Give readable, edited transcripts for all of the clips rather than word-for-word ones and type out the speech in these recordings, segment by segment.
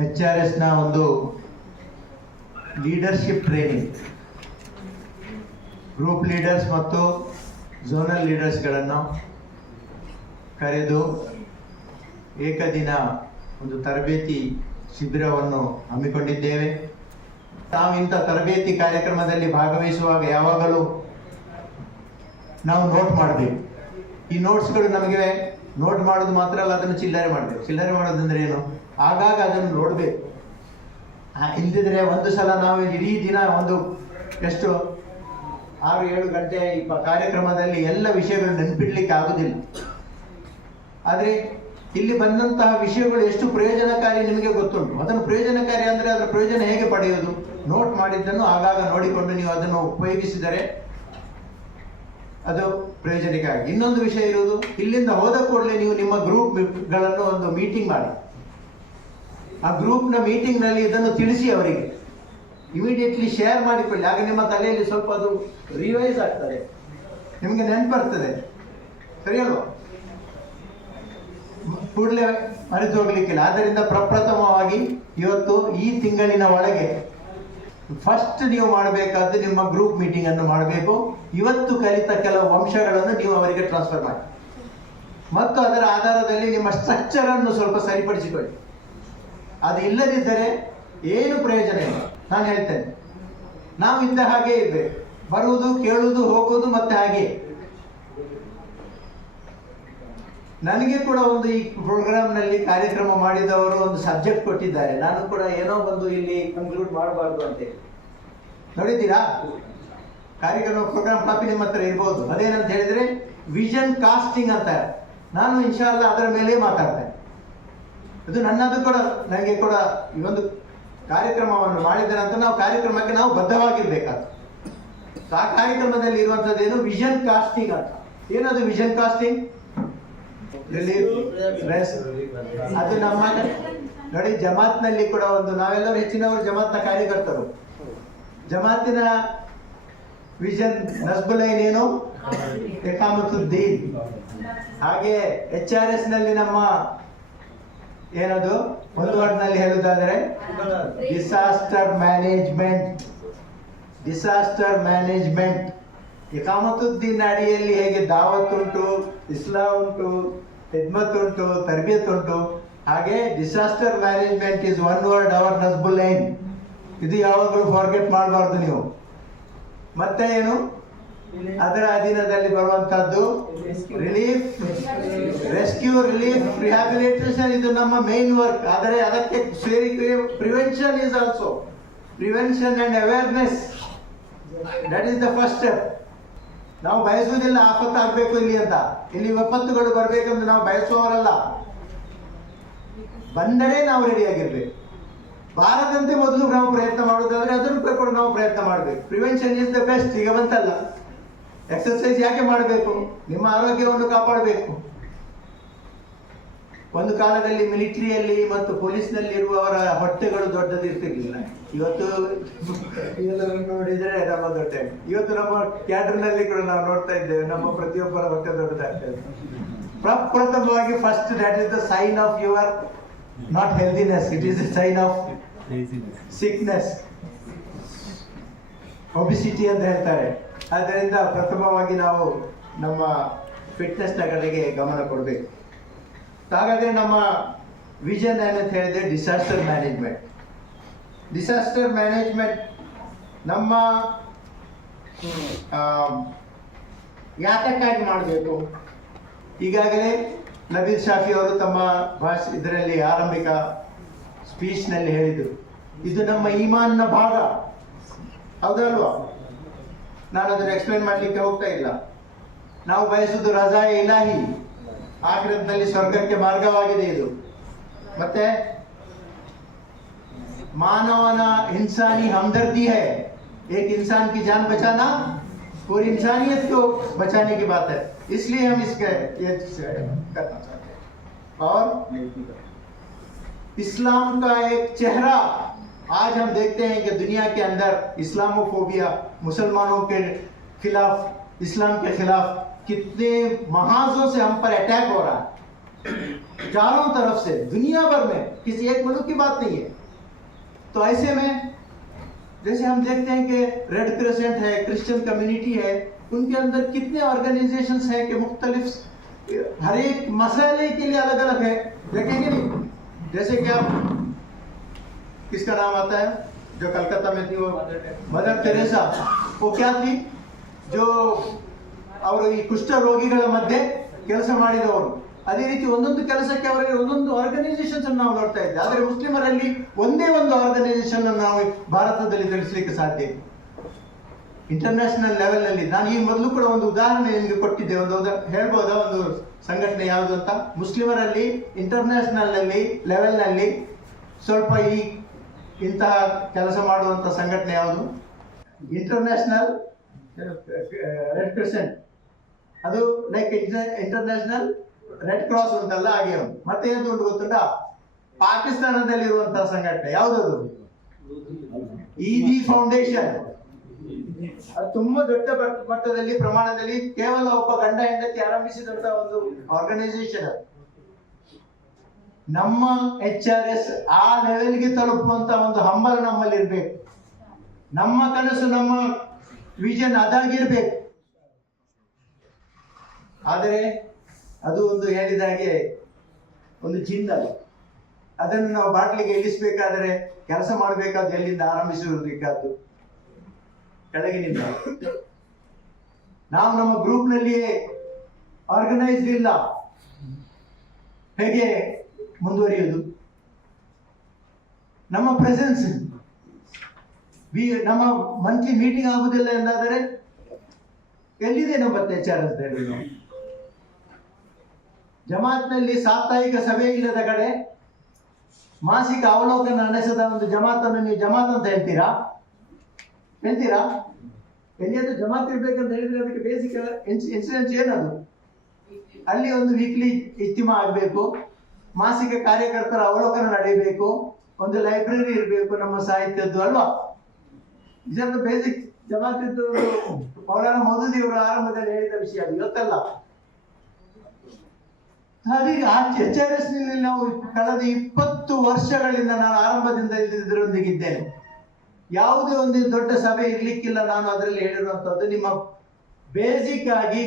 HRS ನ ಒಂದು leadership training, group leaders ಮತ್ತು ಝೋನಲ್ ಲೀಡರ್ಸ್ಗಳನ್ನು ಕರೆದು ಏಕದಿನ ಒಂದು ತರಬೇತಿ ಶಿಬಿರವನ್ನು ಹಮ್ಮಿಕೊಂಡಿದ್ದೇವೆ. ನಾವು ಇಂಥ ತರಬೇತಿ ಕಾರ್ಯಕ್ರಮದಲ್ಲಿ ಭಾಗವಹಿಸುವಾಗ ಯಾವಾಗಲೂ ನಾವು ನೋಟ್ ಮಾಡಬೇಕು. ಈ ನೋಟ್ಸ್ಗಳು ನಮಗೆ ನೋಟ್ ಮಾಡೋದು ಮಾತ್ರ ಅಲ್ಲ, ಅದನ್ನು ಚಿಲ್ಲರೆ ಮಾಡಬೇಕು. ಚಿಲ್ಲರೆ ಮಾಡೋದಂದ್ರೆ ಏನು? ಆಗಾಗ ಅದನ್ನು ನೋಡಬೇಕು. ಇಲ್ದಿದ್ರೆ ಒಂದು ಸಲ ನಾವು ಇಡೀ ದಿನ ಒಂದು ಎಷ್ಟು 6-7 ಗಂಟೆ ಈ ಕಾರ್ಯಕ್ರಮದಲ್ಲಿ ಎಲ್ಲ ವಿಷಯಗಳು ನೆನಪಿಡ್ಲಿಕ್ಕೆ ಆಗುದಿಲ್ಲ. ಆದರೆ ಇಲ್ಲಿ ಬಂದಂತಹ ವಿಷಯಗಳು ಎಷ್ಟು ಪ್ರಯೋಜನಕಾರಿ ನಿಮಗೆ ಗೊತ್ತುಂಟು. ಅದನ್ನು ಪ್ರಯೋಜನಕಾರಿ ಅಂದರೆ ಅದರ ಪ್ರಯೋಜನ ಹೇಗೆ ಪಡೆಯುವುದು? ನೋಟ್ ಮಾಡಿದ್ದನ್ನು ಆಗಾಗ ನೋಡಿಕೊಂಡು ನೀವು ಅದನ್ನು ಉಪಯೋಗಿಸಿದರೆ ಅದು ಪ್ರಯೋಜನಕ್ಕಾಗಿ. ಇನ್ನೊಂದು ವಿಷಯ ಇರುವುದು, ಇಲ್ಲಿಂದ ಹೋದ ಕೂಡಲೇ ನೀವು ನಿಮ್ಮ ಗ್ರೂಪ್ಗಳನ್ನು ಒಂದು ಮೀಟಿಂಗ್ ಮಾಡಿ, ಆ ಗ್ರೂಪ್ನ ಮೀಟಿಂಗ್ನಲ್ಲಿ ಇದನ್ನು ತಿಳಿಸಿ ಅವರಿಗೆ ಇಮಿಡಿಯೇಟ್ಲಿ ಶೇರ್ ಮಾಡಿಕೊಳ್ಳಿ. ಆಗ ನಿಮ್ಮ ತಲೆಯಲ್ಲಿ ಸ್ವಲ್ಪ ಅದು ರಿವೈಸ್ ಆಗ್ತದೆ, ನಿಮಗೆ ನೆನಪರ್ತದೆ. ಸರಿ ಅಲ್ವಾ? ಕೂಡಲೇ ಮರೆತು ಹೋಗ್ಲಿಕ್ಕಿಲ್ಲ. ಆದ್ದರಿಂದ ಪ್ರಪ್ರಥಮವಾಗಿ ಇವತ್ತು ಈ ತಿಂಗಳಿನ ಒಳಗೆ ಫಸ್ಟ್ ನೀವು ಮಾಡಬೇಕಾದ್ದು ನಿಮ್ಮ ಗ್ರೂಪ್ ಮೀಟಿಂಗ್ ಅನ್ನು ಮಾಡಬೇಕು. ಇವತ್ತು ಕಲಿತ ಕೆಲವು ಅಂಶಗಳನ್ನು ನೀವು ಅವರಿಗೆ ಟ್ರಾನ್ಸ್ಫರ್ ಮಾಡಿ ಮತ್ತು ಅದರ ಆಧಾರದಲ್ಲಿ ನಿಮ್ಮ ಸ್ಟ್ರಕ್ಚರ್ ಅನ್ನು ಸ್ವಲ್ಪ ಸರಿಪಡಿಸಿಕೊಳ್ಳಿ. ಅದು ಇಲ್ಲದಿದ್ದರೆ ಏನು ಪ್ರಯೋಜನ ಇಲ್ಲ. ನಾನು ಹೇಳ್ತೇನೆ, ನಾವು ಇದ್ದ ಹಾಗೆ ಇರ್ಬೇಕು, ಬರುವುದು, ಕೇಳುವುದು, ಹೋಗುವುದು ಮತ್ತೆ ಹಾಗೆ. ನನಗೆ ಕೂಡ ಒಂದು ಈ ಪ್ರೋಗ್ರಾಮ್ನಲ್ಲಿ ಕಾರ್ಯಕ್ರಮ ಮಾಡಿದವರು ಒಂದು ಸಬ್ಜೆಕ್ಟ್ ಕೊಟ್ಟಿದ್ದಾರೆ. ನಾನು ಕೂಡ ಏನೋ ಒಂದು ಇಲ್ಲಿ ಕನ್ಕ್ಲೂಡ್ ಮಾಡಬಾರ್ದು ಅಂತೇಳಿ. ನೋಡಿದ್ದೀರಾ? ಕಾರ್ಯಕ್ರಮ ಪ್ರೋಗ್ರಾಮ್ ಕಾಪಿ ನಿಮ್ಮ ಹತ್ರ ಇರ್ಬೋದು. ಅದೇನಂತ ಹೇಳಿದ್ರೆ ವಿಷನ್ ಕಾಸ್ಟಿಂಗ್ ಅಂತ. ನಾನು ಇನ್ಶಾಲ್ಲ ಅದರ ಮೇಲೆ ಮಾತಾಡ್ತೇನೆ. ಅದು ನನ್ನದು ಕೂಡ, ನನಗೆ ಕೂಡ ಈ ಒಂದು ಕಾರ್ಯಕ್ರಮವನ್ನು ಮಾಡಿದ ನಂತರ ನಾವು ಕಾರ್ಯಕ್ರಮಕ್ಕೆ ನಾವು ಬದ್ಧವಾಗಿರ್ಬೇಕಾಗ್ತದೆ. ಆ ಕಾರ್ಯಕ್ರಮದಲ್ಲಿ ಇರುವಂತದ್ದು ಏನು? ವಿಷನ್ ಕಾಸ್ಟಿಂಗ್ ಅಂತ. ಏನದು ವಿಷನ್ ಕಾಸ್ಟಿಂಗ್? ಅದು ನಮ್ಮ ನೋಡಿ, ಜಮಾತ್ನಲ್ಲಿ ಕೂಡ ಒಂದು, ನಾವೆಲ್ಲರೂ ಹೆಚ್ಚಿನವರು ಜಮಾತ್ನ ಕಾರ್ಯಕರ್ತರು. ಜಮಾತಿನ ವಿಷನ್ ನಸ್ಬುಲೈನ್ ಏನು? ಇಕಾಮತುದ್ದೀನ್. ಹಾಗೆ HRS ನಲ್ಲಿ ನಮ್ಮ ಏನದು ಒಂದು ವರ್ಡ್ನಲ್ಲಿ ಹೇಳುವುದಾದರೆ ಡಿಸಾಸ್ಟರ್ ಮ್ಯಾನೇಜ್ಮೆಂಟ್. ಡಿಸಾಸ್ಟರ್ ಮ್ಯಾನೇಜ್ಮೆಂಟ್ ಇಕಾಮತುದ್ದೀನ್ ಅಡಿಯಲ್ಲಿ ಹೇಗೆ ದಾವತ್ ಉಂಟು, ಇಸ್ಲಾಂ ಉಂಟು, ಖಿದ್ಮತ್ ಉಂಟು, ತರ್ಬಿಯತ್ ಉಂಟು, ಹಾಗೆ disaster management is one word our ನಸ್ಬುಲೈನ್. ಇದು ಯಾವಾಗಲೂ ಫಾರ್ಗೆಟ್ ಮಾಡಬಾರ್ದು ನೀವು. ಮತ್ತೆ ಏನು? ಅದರ ಅಧೀನದಲ್ಲಿ ಬರುವಂತಹದ್ದು ರಿಲೀಫ್, ರೆಸ್ಕ್ಯೂ, ರಿಲೀಫ್, ರಿಹ್ಯಾಬಿಲಿಟೇಷನ್. ಇದು ನಮ್ಮ ಮೇನ್ ವರ್ಕ್. ಆದರೆ ಅದಕ್ಕೆ prevention is also, prevention and awareness. That is the first step. ನಾವು ಬಯಸುವುದಿಲ್ಲ ಆಪತ್ತಾಗಬೇಕು ಇಲ್ಲಿ ಅಂತ. ಇಲ್ಲಿ ವಿಪತ್ತುಗಳು ಬರಬೇಕಂದ್ರೆ ನಾವು ಬಯಸುವವರಲ್ಲ. ಬಂದರೆ ನಾವು ರೆಡಿಯಾಗಿರ್ಬೇಕು. ಬಾರದಂತೆ ಮೊದಲು ನಾವು ಪ್ರಯತ್ನ ಮಾಡೋದಾದ್ರೆ ಅದನ್ನು ಕೂಡ ನಾವು ಪ್ರಯತ್ನ ಮಾಡಬೇಕು. Prevention is the best. ಈಗ ಬಂತಲ್ಲ, ಎಕ್ಸರ್ಸೈಸ್ ಯಾಕೆ ಮಾಡಬೇಕು? ನಿಮ್ಮ ಆರೋಗ್ಯವನ್ನು ಕಾಪಾಡಬೇಕು. ಒಂದು ಕಾಲದಲ್ಲಿ ಮಿಲಿಟರಿಯಲ್ಲಿ ಮತ್ತು ಪೊಲೀಸ್ನಲ್ಲಿ ಇರುವವರ ಹೊಟ್ಟೆಗಳು ದೊಡ್ಡದಿರ್ತಿರ್ಲಿಲ್ಲ. ಇವತ್ತು ಎಲ್ಲರನ್ನು ನೋಡಿದ್ರೆ ನಮ್ಮ ದೊಡ್ಡ. ಇವತ್ತು ನಮ್ಮ ಕ್ಯಾಡರ್ನಲ್ಲಿ ಕೂಡ ನಾವು ನೋಡ್ತಾ ಇದ್ದೇವೆ, ನಮ್ಮ ಪ್ರತಿಯೊಬ್ಬರ ಹೊಟ್ಟೆ ದೊಡ್ಡದಾಗ್ತದೆ. ಪ್ರಪ್ರಥಮವಾಗಿ first that is the sign of your not healthiness, it is the sign of sickness, obesity ಅಂತ ಹೇಳ್ತಾರೆ. ಆದ್ದರಿಂದ ಪ್ರಥಮವಾಗಿ ನಾವು ನಮ್ಮ ಫಿಟ್ನೆಸ್ನ ಕಡೆಗೆ ಗಮನ ಕೊಡಬೇಕು. ಹಾಗಾದ್ರೆ ನಮ್ಮ ವಿಷನ್ ಏನಂತ ಹೇಳಿದ್ರೆ ಡಿಸಾಸ್ಟರ್ ಮ್ಯಾನೇಜ್ಮೆಂಟ್. ಡಿಸಾಸ್ಟರ್ ಮ್ಯಾನೇಜ್ಮೆಂಟ್ ನಮ್ಮ ಯಾತಕ್ಕಾಗಿ ಮಾಡಬೇಕು? ಈಗಾಗಲೇ ನಬೀದ್ ಶಾಫಿ ಅವರು ತಮ್ಮ ಇದರಲ್ಲಿ ಆರಂಭಿಕ ಸ್ಪೀಚ್ನಲ್ಲಿ ಹೇಳಿದರು, ಇದು ನಮ್ಮ ಈಮಾನ್ನ ಭಾಗ. ಹೌದಲ್ವಾ? ನಾನು ಅದನ್ನು ಎಕ್ಸ್ಪ್ಲೇನ್ ಮಾಡಲಿಕ್ಕೆ ಹೋಗ್ತಾ ಇಲ್ಲ. ನಾವು ಬಯಸುವುದು ರಜಾ ಇಲಾಹಿ, ಆಖಿರತ್ನಲ್ಲಿ ಸ್ವರ್ಗಕ್ಕೆ ಮಾರ್ಗವಾಗಿದೆ ಇದು. ಮತ್ತೆ ಮಾನವನ इंसानी हमदर्दी है, एक इंसान की जान बचाना पूरी इंसानियत को बचाने की बात है, इसलिए हम इसका ये करना चाहते हैं. और इस्लाम का एक चेहरा आज हम देखते हैं कि दुनिया के अंदर इस्लामोफोबिया, मुसलमानों के खिलाफ, इस्लाम के खिलाफ कितने महाजों से हम पर अटैक हो रहा है. चारों तरफ से, दुनिया भर में, किसी एक मुल्क की बात नहीं है। तो ऐसे में जैसे हम देखते हैं कि रेड क्रिसेंट है, क्रिश्चियन कम्युनिटी है, उनके अंदर कितने ऑर्गेनाइजेशंस हैं कि मुख्तलिफ हर एक मसले के लिए अलग अलग है, देखेंगे नहीं। जैसे कि आप किसका नाम आता है जो कलकत्ता में थी, वो मदर तेरेसा, वो क्या थी, जो ಅವರು ಈ ಕುಷ್ಠ ರೋಗಿಗಳ ಮಧ್ಯೆ ಕೆಲಸ ಮಾಡಿದವರು. ಅದೇ ರೀತಿ ಒಂದೊಂದು ಕೆಲಸಕ್ಕೆ ಅವರಿಗೆ ಒಂದೊಂದು ಆರ್ಗನೈಸೇಷನ್ಸ್ ಅನ್ನು ನಾವು ನೋಡ್ತಾ ಇದ್ದೇವೆ. ಆದರೆ ಮುಸ್ಲಿಮರಲ್ಲಿ ಒಂದೇ ಒಂದು ಆರ್ಗನೈಸೇಷನ್ ಅನ್ನು ನಾವು ಭಾರತದಲ್ಲಿ ತಿಳಿಸಲಿಕ್ಕೆ ಸಾಧ್ಯ ಇಲ್ಲ. ಇಂಟರ್ನ್ಯಾಷನಲ್ ಲೆವೆಲ್ ನಲ್ಲಿ ನಾನು ಈ ಮೊದಲು ಕೂಡ ಒಂದು ಉದಾಹರಣೆ ನಿಮಗೆ ಕೊಟ್ಟಿದ್ದೆ, ಒಂದು ಹೇಳ್ಬೋದಾ ಒಂದು ಸಂಘಟನೆ ಯಾವುದು ಅಂತ. ಮುಸ್ಲಿಮರಲ್ಲಿ ಇಂಟರ್ನ್ಯಾಷನಲ್ ಲೆವೆಲ್ ನಲ್ಲಿ ಸ್ವಲ್ಪ ಇಂತಹ ಕೆಲಸ ಮಾಡುವಂತ ಸಂಘಟನೆ ಯಾವುದು? ಇಂಟರ್ನ್ಯಾಷನಲ್ ರೆಡ್ ಕ್ರಿಸೆಂಟ್, ಅದು ಲೈಕ್ ಇಂಟರ್ನ್ಯಾಷನಲ್ ರೆಡ್ ಕ್ರಾಸ್ ಉಂಟಲ್ಲ, ಹಾಗೆ ಉಂಟು. ಮತ್ತೆ ಏನು ಉಂಟು ಗೊತ್ತುಂಟಾ? ಪಾಕಿಸ್ತಾನದಲ್ಲಿರುವಂತಹ ಸಂಘಟನೆ ಯಾವುದದು? ಈದಿ ಫೌಂಡೇಶನ್. ಅದು ತುಂಬಾ ದೊಡ್ಡ ಮಟ್ಟದಲ್ಲಿ ಪ್ರಮಾಣದಲ್ಲಿ ಕೇವಲ ಒಬ್ಬ ಗಂಡ ಹೆಂಡತಿ ಆರಂಭಿಸಿದಂತಹ ಒಂದು ಆರ್ಗನೈಸೇಷನ್. ನಮ್ಮ HRS ಆ ಲೆವೆಲ್ಗೆ ತಲುಪುವಂತ ಒಂದು ಹಂಬಲ ನಮ್ಮಲ್ಲಿ ಇರ್ಬೇಕು. ನಮ್ಮ ಕನಸು, ನಮ್ಮ ವಿಷನ್ ಅದಾಗಿರ್ಬೇಕು. ಆದರೆ ಅದು ಒಂದು ಹೇಳಿದಾಗೆ ಒಂದು ಜಿಂದಲ್ಲ. ಅದನ್ನು ನಾವು ಬಾಟ್ಲಿಗೆ ಇಳಿಸಬೇಕಾದರೆ ಕೆಲಸ ಮಾಡಬೇಕಾದ ಎಲ್ಲಿಂದ ಆರಂಭಿಸಿರಬೇಕಾದ್ದು? ಕೆಳಗಿನಿಂದ. ನಾವು ನಮ್ಮ ಗ್ರೂಪ್ ನಲ್ಲಿಯೇ ಆರ್ಗನೈಸ್ಡ್ ಇಲ್ಲ, ಹೇಗೆ ಮುಂದುವರಿಯುವುದು? ನಮ್ಮ ಪ್ರೆಸೆನ್ಸ್, ನಮ್ಮ ಮಂತ್ಲಿ ಮೀಟಿಂಗ್ ಆಗುದಿಲ್ಲ ಎಂದಾದರೆ ಎಲ್ಲಿದೆ ನಮ್ಮ HRS? ಜಮಾತ್ನಲ್ಲಿ ಸಾಪ್ತಾಹಿಕ ಸಭೆ ಇಲ್ಲದ ಕಡೆ ಮಾಸಿಕ ಅವಲೋಕನ ನಡೆಸದ ಒಂದು ಜಮಾತನ್ನು ನೀವು ಜಮಾತ್ ಅಂತ ಹೇಳ್ತೀರಾ? ಎಲ್ಲಿಯಾದ್ರೂ ಜಮಾತ್ ಇರ್ಬೇಕಂತ ಹೇಳಿದ್ರೆ ಅದಕ್ಕೆ ಬೇಸಿಕ್ ಇನ್ಸಿಡೆನ್ಸ್ ಏನದು? ಅಲ್ಲಿ ಒಂದು ವೀಕ್ಲಿ ಇಜ್ತಿಮಾ ಆಗಬೇಕು, ಮಾಸಿಕ ಕಾರ್ಯಕರ್ತರ ಅವಲೋಕನ ನಡೆಯಬೇಕು, ಒಂದು ಲೈಬ್ರರಿ ಇರಬೇಕು ನಮ್ಮ ಸಾಹಿತ್ಯದ್ದು, ಅಲ್ವಾ? ಇದೊಂದು ಬೇಸಿಕ್ ಜಮಾತ್ ಇದ್ದು ಮೌಲಾನಾ ಮೌದೂದಿ ಅವರು ಆರಂಭದಲ್ಲಿ ಹೇಳಿದ ವಿಷಯ, ಅದು ಇವತ್ತಲ್ಲ. ಹಾಗಾಗಿ HRS ನಲ್ಲಿ ನಾವು ಕಳೆದ 20 ವರ್ಷಗಳಿಂದ ನಾನು ಆರಂಭದಿಂದ ಇದರೊಂದಿಗಿದ್ದೇನೆ. ಯಾವುದೇ ಒಂದು ದೊಡ್ಡ ಸಭೆ ಇರ್ಲಿಕ್ಕಿಲ್ಲ ನಾನು ಅದರಲ್ಲಿ ಹೇಳಿರುವಂತದ್ದು. ನಿಮ್ಮ ಬೇಸಿಕ್ ಆಗಿ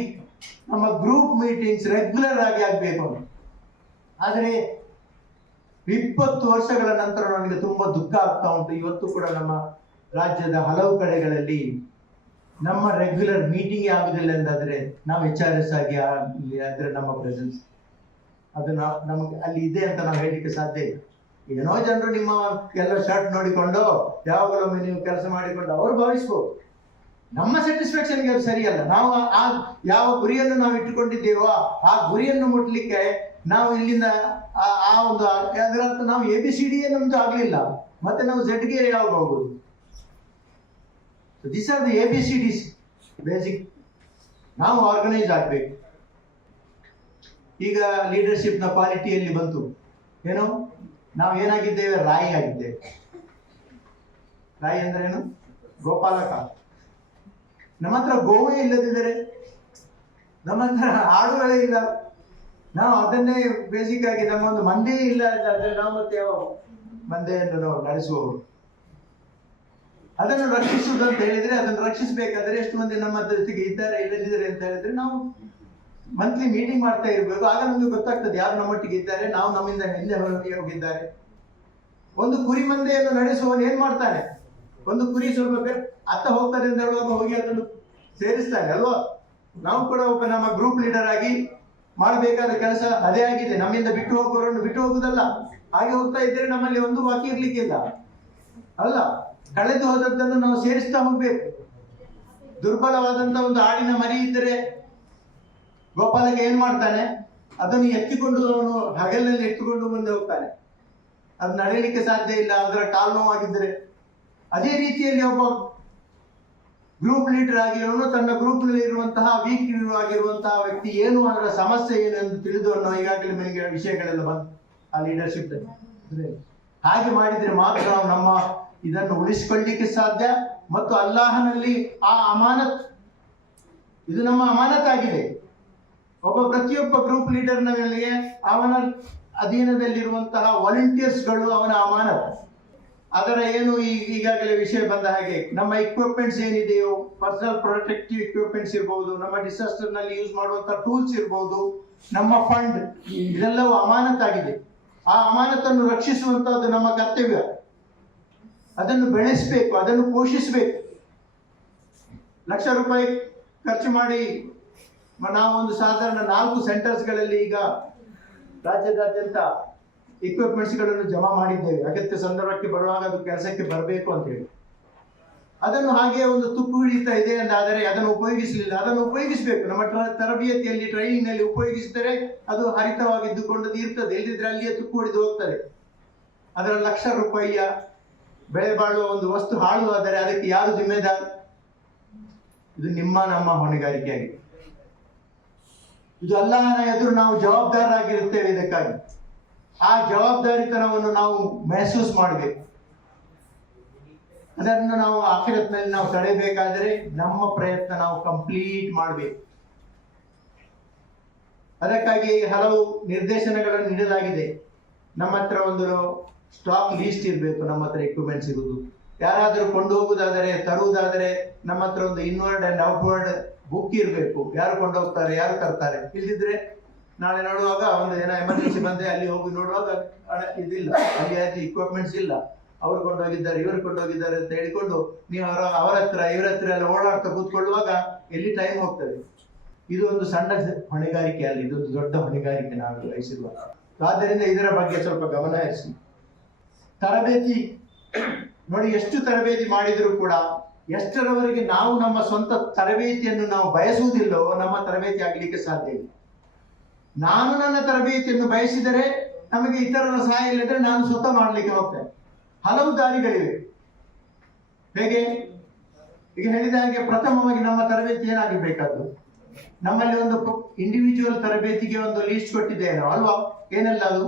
ನಮ್ಮ ಗ್ರೂಪ್ ಮೀಟಿಂಗ್ಸ್ ರೆಗ್ಯುಲರ್ ಆಗಿ ಆಗ್ಬೇಕು. ಆದರೆ 20 ವರ್ಷಗಳ ನಂತರ ನನಗೆ ತುಂಬಾ ದುಃಖ ಆಗ್ತಾ ಉಂಟು. ಇವತ್ತು ಕೂಡ ನಮ್ಮ ರಾಜ್ಯದ ಹಲವು ಕಡೆಗಳಲ್ಲಿ ನಮ್ಮ ರೆಗ್ಯುಲರ್ ಮೀಟಿಂಗ್ ಆಗುದಿಲ್ಲ ಎಂದಾದ್ರೆ ನಾವು HRS ಆಗಿ ಆದ್ರೆ ನಮ್ಮ ಪ್ರೆಸೆನ್ಸ್ ಅದು ನಮಗೆ ಅಲ್ಲಿ ಇದೆ ಅಂತ ನಾವು ಹೇಳಲಿಕ್ಕೆ ಸಾಧ್ಯ ಇಲ್ಲ. ಏನೋ ಜನರು ನಿಮ್ಮ ಎಲ್ಲ ಶರ್ಟ್ ನೋಡಿಕೊಂಡು ಯಾವಾಗಲೊಮ್ಮೆ ನೀವು ಕೆಲಸ ಮಾಡಿಕೊಂಡು ಅವರು ಭಾವಿಸ್ಬೋದು. ನಮ್ಮ ಸ್ಯಾಟಿಸ್ಫ್ಯಾಕ್ಷನ್ಗೆ ಅದು ಸರಿಯಲ್ಲ. ನಾವು ಆ ಯಾವ ಗುರಿಯನ್ನು ನಾವು ಇಟ್ಟುಕೊಂಡಿದ್ದೇವೋ ಆ ಗುರಿಯನ್ನು ಮುಟ್ಲಿಕ್ಕೆ ನಾವು ಇಲ್ಲಿಂದ ಆ ಒಂದು ಅದರರ್ಥ ನಾವು ABCD ನಮ್ದು ಆಗ್ಲಿಲ್ಲ, ಮತ್ತೆ ನಾವು Zಗೆ ಯಾವಾಗ ಹೋಗುದು? This are the ABCDs basic. ನಾವು ಆರ್ಗನೈಸ್ ಆಗ್ಬೇಕು. ಈಗ ಲೀಡರ್ಶಿಪ್ ನ ಕ್ವಾಲಿಟಿಯಲ್ಲಿ ಬಂತು ಏನು? ನಾವು ಏನಾಗಿದ್ದೇವೆ? ರಾಯಿ ಆಗಿದ್ದೇವೆ. ರಾಯಿ ಅಂದ್ರೆ ಏನು? ಗೋಪಾಲಕ. ನಮ್ಮ ಹತ್ರ ಗೋವೇ ಇಲ್ಲದಿದ್ದರೆ, ನಮ್ಮ ಹತ್ರ ಆಡುಗಳೇ ಇಲ್ಲ, ನಾವು ಅದನ್ನೇ ಬೇಸಿಕ್ ಆಗಿ ನಮ್ಮ ಒಂದು ಮಂದೇ ಇಲ್ಲ ಅಂದ್ರೆ ನಾವು ಮತ್ತೆ ಯಾವ ಮಂದೆಯನ್ನು ನಾವು ನಡೆಸುವವರು? ಅದನ್ನು ರಕ್ಷಿಸುವುದು ಅಂತ ಹೇಳಿದ್ರೆ, ಅದನ್ನು ರಕ್ಷಿಸಬೇಕಾದ್ರೆ ಎಷ್ಟು ಮಂದಿ ನಮ್ಮ ಜೊತೆಗೆ ಇದ್ದಾರೆ ಇಲ್ಲದಿದ್ದಾರೆ ಅಂತ ಹೇಳಿದ್ರೆ ನಾವು ಮಂತ್ಲಿ ಮೀಟಿಂಗ್ ಮಾಡ್ತಾ ಇರ್ಬೇಕು. ಆಗ ನಮ್ಗೆ ಗೊತ್ತಾಗ್ತದೆ ಯಾರು ನಮ್ಮೊಟ್ಟಿಗೆ ಇದ್ದಾರೆ, ನಾವು ನಮ್ಮಿಂದ ಹಿಂದೆ ಹೋಗಿದ್ದಾರೆ. ಒಂದು ಕುರಿ ಮಂದೆಯನ್ನು ನಡೆಸುವವನು ಏನ್ ಮಾಡ್ತಾನೆ? ಒಂದು ಕುರಿ ಸ್ವಲ್ಪ ಅತ್ತ ಹೋಗ್ತಾರೆ ಅಂತ ಹೇಳುವಾಗ ಹೋಗಿ ಅದನ್ನು ಸೇರಿಸ್ತಾನೆ, ಅಲ್ವಾ? ನಾವು ಕೂಡ ಒಬ್ಬ ನಮ್ಮ ಗ್ರೂಪ್ ಲೀಡರ್ ಆಗಿ ಮಾಡಬೇಕಾದ ಕೆಲಸ ಅದೇ ಆಗಿದೆ. ನಮ್ಮಿಂದ ಬಿಟ್ಟು ಹೋಗುವವರನ್ನು ಬಿಟ್ಟು ಹೋಗುದಲ್ಲ, ಹಾಗೆ ಹೋಗ್ತಾ ಇದ್ರೆ ನಮ್ಮಲ್ಲಿ ಒಂದು ಬಾಕಿ ಇರ್ಲಿಕ್ಕಿಲ್ಲ, ಅಲ್ಲ? ಕಳೆದು ಹೋದದ್ದನ್ನು ನಾವು ಸೇರಿಸ್ತಾ ಹೋಗ್ಬೇಕು. ದುರ್ಬಲವಾದಂತ ಒಂದು ಆಡಿನ ಮರಿ ಇದ್ದರೆ ಗೋಪಾಲಕ ಏನ್ ಮಾಡ್ತಾನೆ? ಅದನ್ನು ಎತ್ತಿಕೊಂಡು ಅವನು ಹಗಲಿನಲ್ಲಿ ಎತ್ತಿಕೊಂಡು ಮುಂದೆ ಹೋಗ್ತಾನೆ. ಅದು ನಡೆಯಲಿಕ್ಕೆ ಸಾಧ್ಯ ಇಲ್ಲ, ಅದರ ಕಾಲು ನೋವಾಗಿದ್ದರೆ. ಅದೇ ರೀತಿಯಲ್ಲಿ ಒಬ್ಬ ಗ್ರೂಪ್ ಲೀಡರ್ ಆಗಿರೋನು ತನ್ನ ಗ್ರೂಪ್ ನಲ್ಲಿ ಇರುವಂತಹ ವೀಕ್ ಆಗಿರುವಂತಹ ವ್ಯಕ್ತಿ ಏನು, ಅದರ ಸಮಸ್ಯೆ ಏನು ಎಂದು ತಿಳಿದು ಅನ್ನೋ ಈಗಾಗಲೇ ಮನೆಗೆ ವಿಷಯಗಳೆಲ್ಲ ಬಂತು ಆ ಲೀಡರ್ಶಿಪ್. ಹಾಗೆ ಮಾಡಿದ್ರೆ ಮಾತ್ರ ನಾವು ನಮ್ಮ ಇದನ್ನು ಉಳಿಸಿಕೊಳ್ಳಲಿಕ್ಕೆ ಸಾಧ್ಯ. ಮತ್ತು ಅಲ್ಲಾಹನಲ್ಲಿ ಆ ಅಮಾನತ್, ಇದು ನಮ್ಮ ಅಮಾನತ್ ಆಗಿದೆ. ಪ್ರತಿಯೊಬ್ಬ ಗ್ರೂಪ್ ಲೀಡರ್ನ ಮೇಲೆ ಅವನ ಅಧೀನದಲ್ಲಿರುವಂತಹ ವಾಲಂಟಿಯರ್ಸ್ಗಳು ಅವನ ಅಮಾನತ್. ಅದರ ಏನು ಈಗಾಗಲೇ ವಿಷಯ ಬಂದ ಹಾಗೆ ನಮ್ಮ ಇಕ್ವಿಪ್ಮೆಂಟ್ಸ್ ಏನಿದೆಯೋ, ಪರ್ಸನಲ್ ಪ್ರೊಟೆಕ್ಟಿವ್ ಇಕ್ವಿಪ್ಮೆಂಟ್ಸ್ ಇರ್ಬೋದು, ನಮ್ಮ ಡಿಸಾಸ್ಟರ್ ನಲ್ಲಿ ಯೂಸ್ ಮಾಡುವಂತಹ ಟೂಲ್ಸ್ ಇರ್ಬೋದು, ನಮ್ಮ ಫಂಡ್, ಇದೆಲ್ಲವೂ ಅಮಾನತಾಗಿದೆ. ಆ ಅಮಾನತನ್ನು ರಕ್ಷಿಸುವಂತಹದ್ದು ನಮ್ಮ ಕರ್ತವ್ಯ. ಅದನ್ನು ಬೆಳೆಸಬೇಕು, ಅದನ್ನು ಪೋಷಿಸಬೇಕು. ಲಕ್ಷ ರೂಪಾಯಿ ಖರ್ಚು ಮಾಡಿ ನಾವು ಒಂದು ಸಾಧಾರಣ 4 ಸೆಂಟರ್ಸ್ಗಳಲ್ಲಿ ಈಗ ರಾಜ್ಯದಾದ್ಯಂತ ಇಕ್ವಿಪ್ಮೆಂಟ್ಸ್ಗಳನ್ನು ಜಮಾ ಮಾಡಿದ್ದೇವೆ. ಅಗತ್ಯ ಸಂದರ್ಭಕ್ಕೆ ಬರುವಾಗ ಅದು ಕೆಲಸಕ್ಕೆ ಬರಬೇಕು ಅಂತ ಹೇಳಿ. ಅದನ್ನು ಹಾಗೆ ಒಂದು ತುಕ್ಕು ಹಿಡಿತಾ ಇದೆ ಎಂದಾದರೆ ಅದನ್ನು ಉಪಯೋಗಿಸಲಿಲ್ಲ, ಅದನ್ನು ಉಪಯೋಗಿಸಬೇಕು. ನಮ್ಮ ತರಬೇತಿಯಲ್ಲಿ, ಟ್ರೈನಿಂಗ್ ನಲ್ಲಿ ಉಪಯೋಗಿಸಿದರೆ ಅದು ಹರಿತವಾಗಿದ್ದುಕೊಂಡು ಇರ್ತದೆ. ಇಲ್ಲದಿದ್ರೆ ಅಲ್ಲಿಯೇ ತುಕ್ಕು ಹಿಡಿದು ಹೋಗ್ತದೆ. ಅದರ ಲಕ್ಷ ರೂಪಾಯಿಯ ಬೆಳೆ ಬಾಳುವ ಒಂದು ವಸ್ತು ಹಾಳುವಾದರೆ ಅದಕ್ಕೆ ಯಾರು ಜಿಮ್ಮೆದಾರ? ಇದು ನಿಮ್ಮ ನಮ್ಮ ಹೊಣೆಗಾರಿಕೆ ಆಗಿದೆ. ಇದು ಅಲ್ಲಾಹನ ಎದುರು ನಾವು ಜವಾಬ್ದಾರರಾಗಿರುತ್ತೇವೆ. ಇದಕ್ಕಾಗಿ ಆ ಜವಾಬ್ದಾರಿತನವನ್ನು ನಾವು ಮಹಸೂಸ್ ಮಾಡಬೇಕು. ಅದನ್ನು ನಾವು ಆಖಿರತ್ನಲ್ಲಿ ನಾವು ತಡೆಯಬೇಕಾದರೆ ನಮ್ಮ ಪ್ರಯತ್ನ ನಾವು ಕಂಪ್ಲೀಟ್ ಮಾಡಬೇಕು. ಅದಕ್ಕಾಗಿ ಹಲವು ನಿರ್ದೇಶನಗಳನ್ನು ನೀಡಲಾಗಿದೆ. ನಮ್ಮ ಹತ್ರ ಒಂದು ಸ್ಟಾಕ್ ಲೀಸ್ಟ್ ಇರಬೇಕು. ನಮ್ಮ ಹತ್ರ ಎಕ್ವಿಪ್ಮೆಂಟ್ಸ್ ಇರುವುದು, ಯಾರಾದರೂ ಕೊಂಡು ಹೋಗುವುದಾದರೆ, ತರುವುದಾದರೆ ನಮ್ಮ ಹತ್ರ ಒಂದು ಇನ್ವರ್ಡ್ ಅಂಡ್ ಔಟ್ವರ್ಡ್ ಬುಕ್ ಇರಬೇಕು. ಯಾರು ಕೊಂಡೋಗ್ತಾರೆ, ಯಾರು ತರ್ತಾರೆ. ಇಲ್ದಿದ್ರೆ ನಾಳೆ ನೋಡುವಾಗ ಒಂದು ಏನೋ ಎಮರ್ಜೆನ್ಸಿ ಬಂದೆ ಅಲ್ಲಿ ಹೋಗಿ ನೋಡುವಾಗ ಇದಿಲ್ಲ, ಅಲ್ಲಿ ಆಯ್ತು ಇಕ್ವಿಪ್ಮೆಂಟ್ಸ್ ಇಲ್ಲ, ಅವ್ರು ಕೊಂಡೋಗಿದ್ದಾರೆ, ಇವರು ಕೊಂಡೋಗಿದ್ದಾರೆ ಅಂತ ಹೇಳಿಕೊಂಡು ನೀವು ಅವರ ಹತ್ರ ಇವರ ಹತ್ರ ಎಲ್ಲ ಓಡಾಡ್ತಾ ಕೂತ್ಕೊಳ್ಳುವಾಗ ಎಲ್ಲಿ ಟೈಮ್ ಹೋಗ್ತದೆ. ಇದು ಒಂದು ಸಣ್ಣ ಹೊಣೆಗಾರಿಕೆ ಅಲ್ಲ, ಇದೊಂದು ದೊಡ್ಡ ಹೊಣೆಗಾರಿಕೆ ನಾವು ವಹಿಸಿರುವ. ಆದ್ದರಿಂದ ಇದರ ಬಗ್ಗೆ ಸ್ವಲ್ಪ ಗಮನ ಹರಿಸಿ. ತರಬೇತಿ ನೋಡಿ, ಎಷ್ಟು ತರಬೇತಿ ಮಾಡಿದರೂ ಕೂಡ ಎಷ್ಟರವರೆಗೆ ನಾವು ನಮ್ಮ ಸ್ವಂತ ತರಬೇತಿಯನ್ನು ನಾವು ಬಯಸುವುದಿಲ್ಲೋ ನಮ್ಮ ತರಬೇತಿ ಆಗಲಿಕ್ಕೆ ಸಾಧ್ಯ ಇಲ್ಲ. ನಾನು ನನ್ನ ತರಬೇತಿಯನ್ನು ಬಯಸಿದರೆ ನಮಗೆ ಇತರರ ಸಹಾಯ ಇಲ್ಲದ್ರೆ ನಾನು ಸ್ವತಃ ಮಾಡಲಿಕ್ಕೆ ಹೋಗ್ತೇನೆ. ಹಲವು ದಾರಿಗಳಿವೆ. ಹೇಗೆ ಈಗ ಹೇಳಿದ ಹಾಗೆ ಪ್ರಥಮವಾಗಿ ನಮ್ಮ ತರಬೇತಿ ಏನಾಗಬೇಕಾದ್ದು? ನಮ್ಮಲ್ಲಿ ಒಂದು ಇಂಡಿವಿಜುವಲ್ ತರಬೇತಿಗೆ ಒಂದು ಲೀಸ್ಟ್ ಕೊಟ್ಟಿದ್ದೇನೋ ಅಲ್ವಾ? ಏನೆಲ್ಲ ಅದು?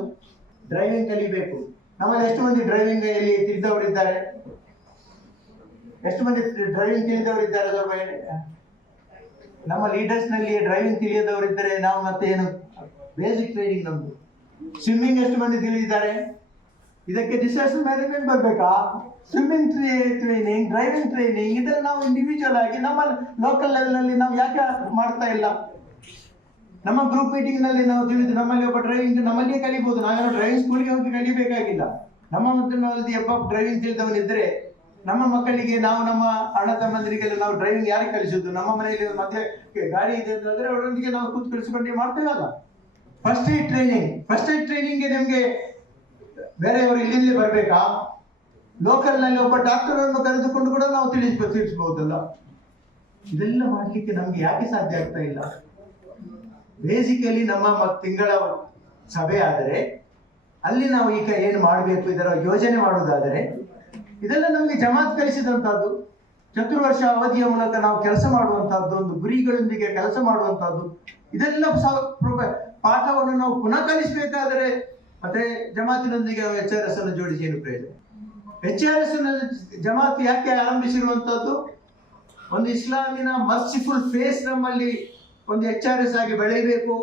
ಡ್ರೈವಿಂಗ್ ಕಲಿಬೇಕು. ನಮ್ಮಲ್ಲಿ ಎಷ್ಟು ಮಂದಿ ಡ್ರೈವಿಂಗ್ ಅಲ್ಲಿ ತಿಳಿದವರಿದ್ದಾರೆ? ಎಷ್ಟು ಮಂದಿ ಡ್ರೈವಿಂಗ್ ತಿಳಿದವರಿದ್ದಾರೆ? ಸ್ವಲ್ಪ ನಮ್ಮ ಲೀಡರ್ಸ್ ನಲ್ಲಿ ಡ್ರೈವಿಂಗ್ ತಿಳಿಯದವರಿದ್ದರೆ ನಾವು ಮತ್ತೆ ಏನು? ಬೇಸಿಕ್ ಟ್ರೈನಿಂಗ್ ನಮ್ದು. ಸ್ವಿಮ್ಮಿಂಗ್ ಎಷ್ಟು ಮಂದಿ ತಿಳಿದಿದ್ದಾರೆ? ಇದಕ್ಕೆ ಡಿಸಾಸ್ಟರ್ ಮ್ಯಾನೇಜ್ಮೆಂಟ್ ಬರ್ಬೇಕಾ? ಸ್ವಿಮ್ಮಿಂಗ್ ಟ್ರೈನಿಂಗ್, ಡ್ರೈವಿಂಗ್ ಟ್ರೈನಿಂಗ್, ಇದೆಲ್ಲ ನಾವು ಇಂಡಿವಿಜುವಲ್ ಆಗಿ ನಮ್ಮ ಲೋಕಲ್ ಲೆವೆಲ್ ನಲ್ಲಿ ನಾವು ಯಾಕೆ ಮಾಡ್ತಾ ಇಲ್ಲ? ನಮ್ಮ ಗ್ರೂಪ್ ಮೀಟಿಂಗ್ ನಲ್ಲಿ ನಾವು ತಿಳಿದು ನಮ್ಮಲ್ಲಿ ಒಬ್ಬ ಡ್ರೈವಿಂಗ್ ನಮ್ಮಲ್ಲಿಯೇ ಕಲಿಬಹುದು. ನಾವೇನೋ ಡ್ರೈವಿಂಗ್ ಸ್ಕೂಲ್ಗೆ ಹೋಗಿ ಕಲಿಬೇಕಾಗಿಲ್ಲ. ನಮ್ಮ ಮತ್ತೆ ಡ್ರೈವಿಂಗ್ ತಿಳಿದವನಿದ್ರೆ ನಮ್ಮ ಮಕ್ಕಳಿಗೆ, ನಾವು ನಮ್ಮ ಅಣ್ಣ ತಮ್ಮಂದಿರಿಗೆಲ್ಲ ನಾವು ಡ್ರೈವಿಂಗ್ ಯಾರಿಗೆ ಕಲಿಸುದು? ನಮ್ಮ ಮನೆಯಲ್ಲಿ ಮತ್ತೆ ಗಾಡಿ ಇದೆ ಅಂತಂದ್ರೆ ಅವರೊಂದಿಗೆ ನಾವು ಕೂತ್ ಕಲಿಸಿಕೊಂಡು ಮಾಡ್ತೇವಲ್ಲ. ಫಸ್ಟ್ ಏಡ್ ಟ್ರೈನಿಂಗ್ಗೆ ನಿಮ್ಗೆ ಬೇರೆಯವರು ಇಲ್ಲಿಂದಲೇ ಬರ್ಬೇಕಾ? ಲೋಕಲ್ ನಲ್ಲಿ ಒಬ್ಬ ಡಾಕ್ಟರ್ ಅನ್ನು ಕರೆದುಕೊಂಡು ಕೂಡ ನಾವು ತಿಳಿಸಬಹುದಲ್ಲ. ಇದೆಲ್ಲ ಮಾಡ್ಲಿಕ್ಕೆ ನಮ್ಗೆ ಯಾಕೆ ಸಾಧ್ಯ ಆಗ್ತಾ ಇಲ್ಲ? ಬೇಸಿಕಲಿ ನಮ್ಮ ತಿಂಗಳ ಸಭೆ ಆದರೆ ಅಲ್ಲಿ ನಾವು ಈಗ ಏನು ಮಾಡಬೇಕು ಇದರ ಯೋಜನೆ ಮಾಡುವುದಾದರೆ ಇದೆಲ್ಲ ನಮಗೆ ಜಮಾತ್ ಕಲಿಸಿದಂತಹದ್ದು. ಚತುರ್ವರ್ಷ ಅವಧಿಯ ಮೂಲಕ ನಾವು ಕೆಲಸ ಮಾಡುವಂತಹದ್ದು, ಒಂದು ಗುರಿಗಳೊಂದಿಗೆ ಕೆಲಸ ಮಾಡುವಂತಹದ್ದು, ಇದೆಲ್ಲ ಪಾಠವನ್ನು ನಾವು ಪುನಃ ಕಲಿಸಬೇಕಾದರೆ ಮತ್ತೆ ಜಮಾತಿನೊಂದಿಗೆ HRS ಅನ್ನು ಜೋಡಿಸಿ ಏನು ಪ್ರಯೋಜನ? HRS ಜಮಾತ್ ಯಾಕೆ ಆರಂಭಿಸಿರುವಂತಹದ್ದು? ಒಂದು ಇಸ್ಲಾಮಿನ ಮರ್ಸಿಫುಲ್ ಫೇಸ್ ನಮ್ಮಲ್ಲಿ ಒಂದು HRS ಆಗಿ ಬೆಳೆಯಬೇಕು.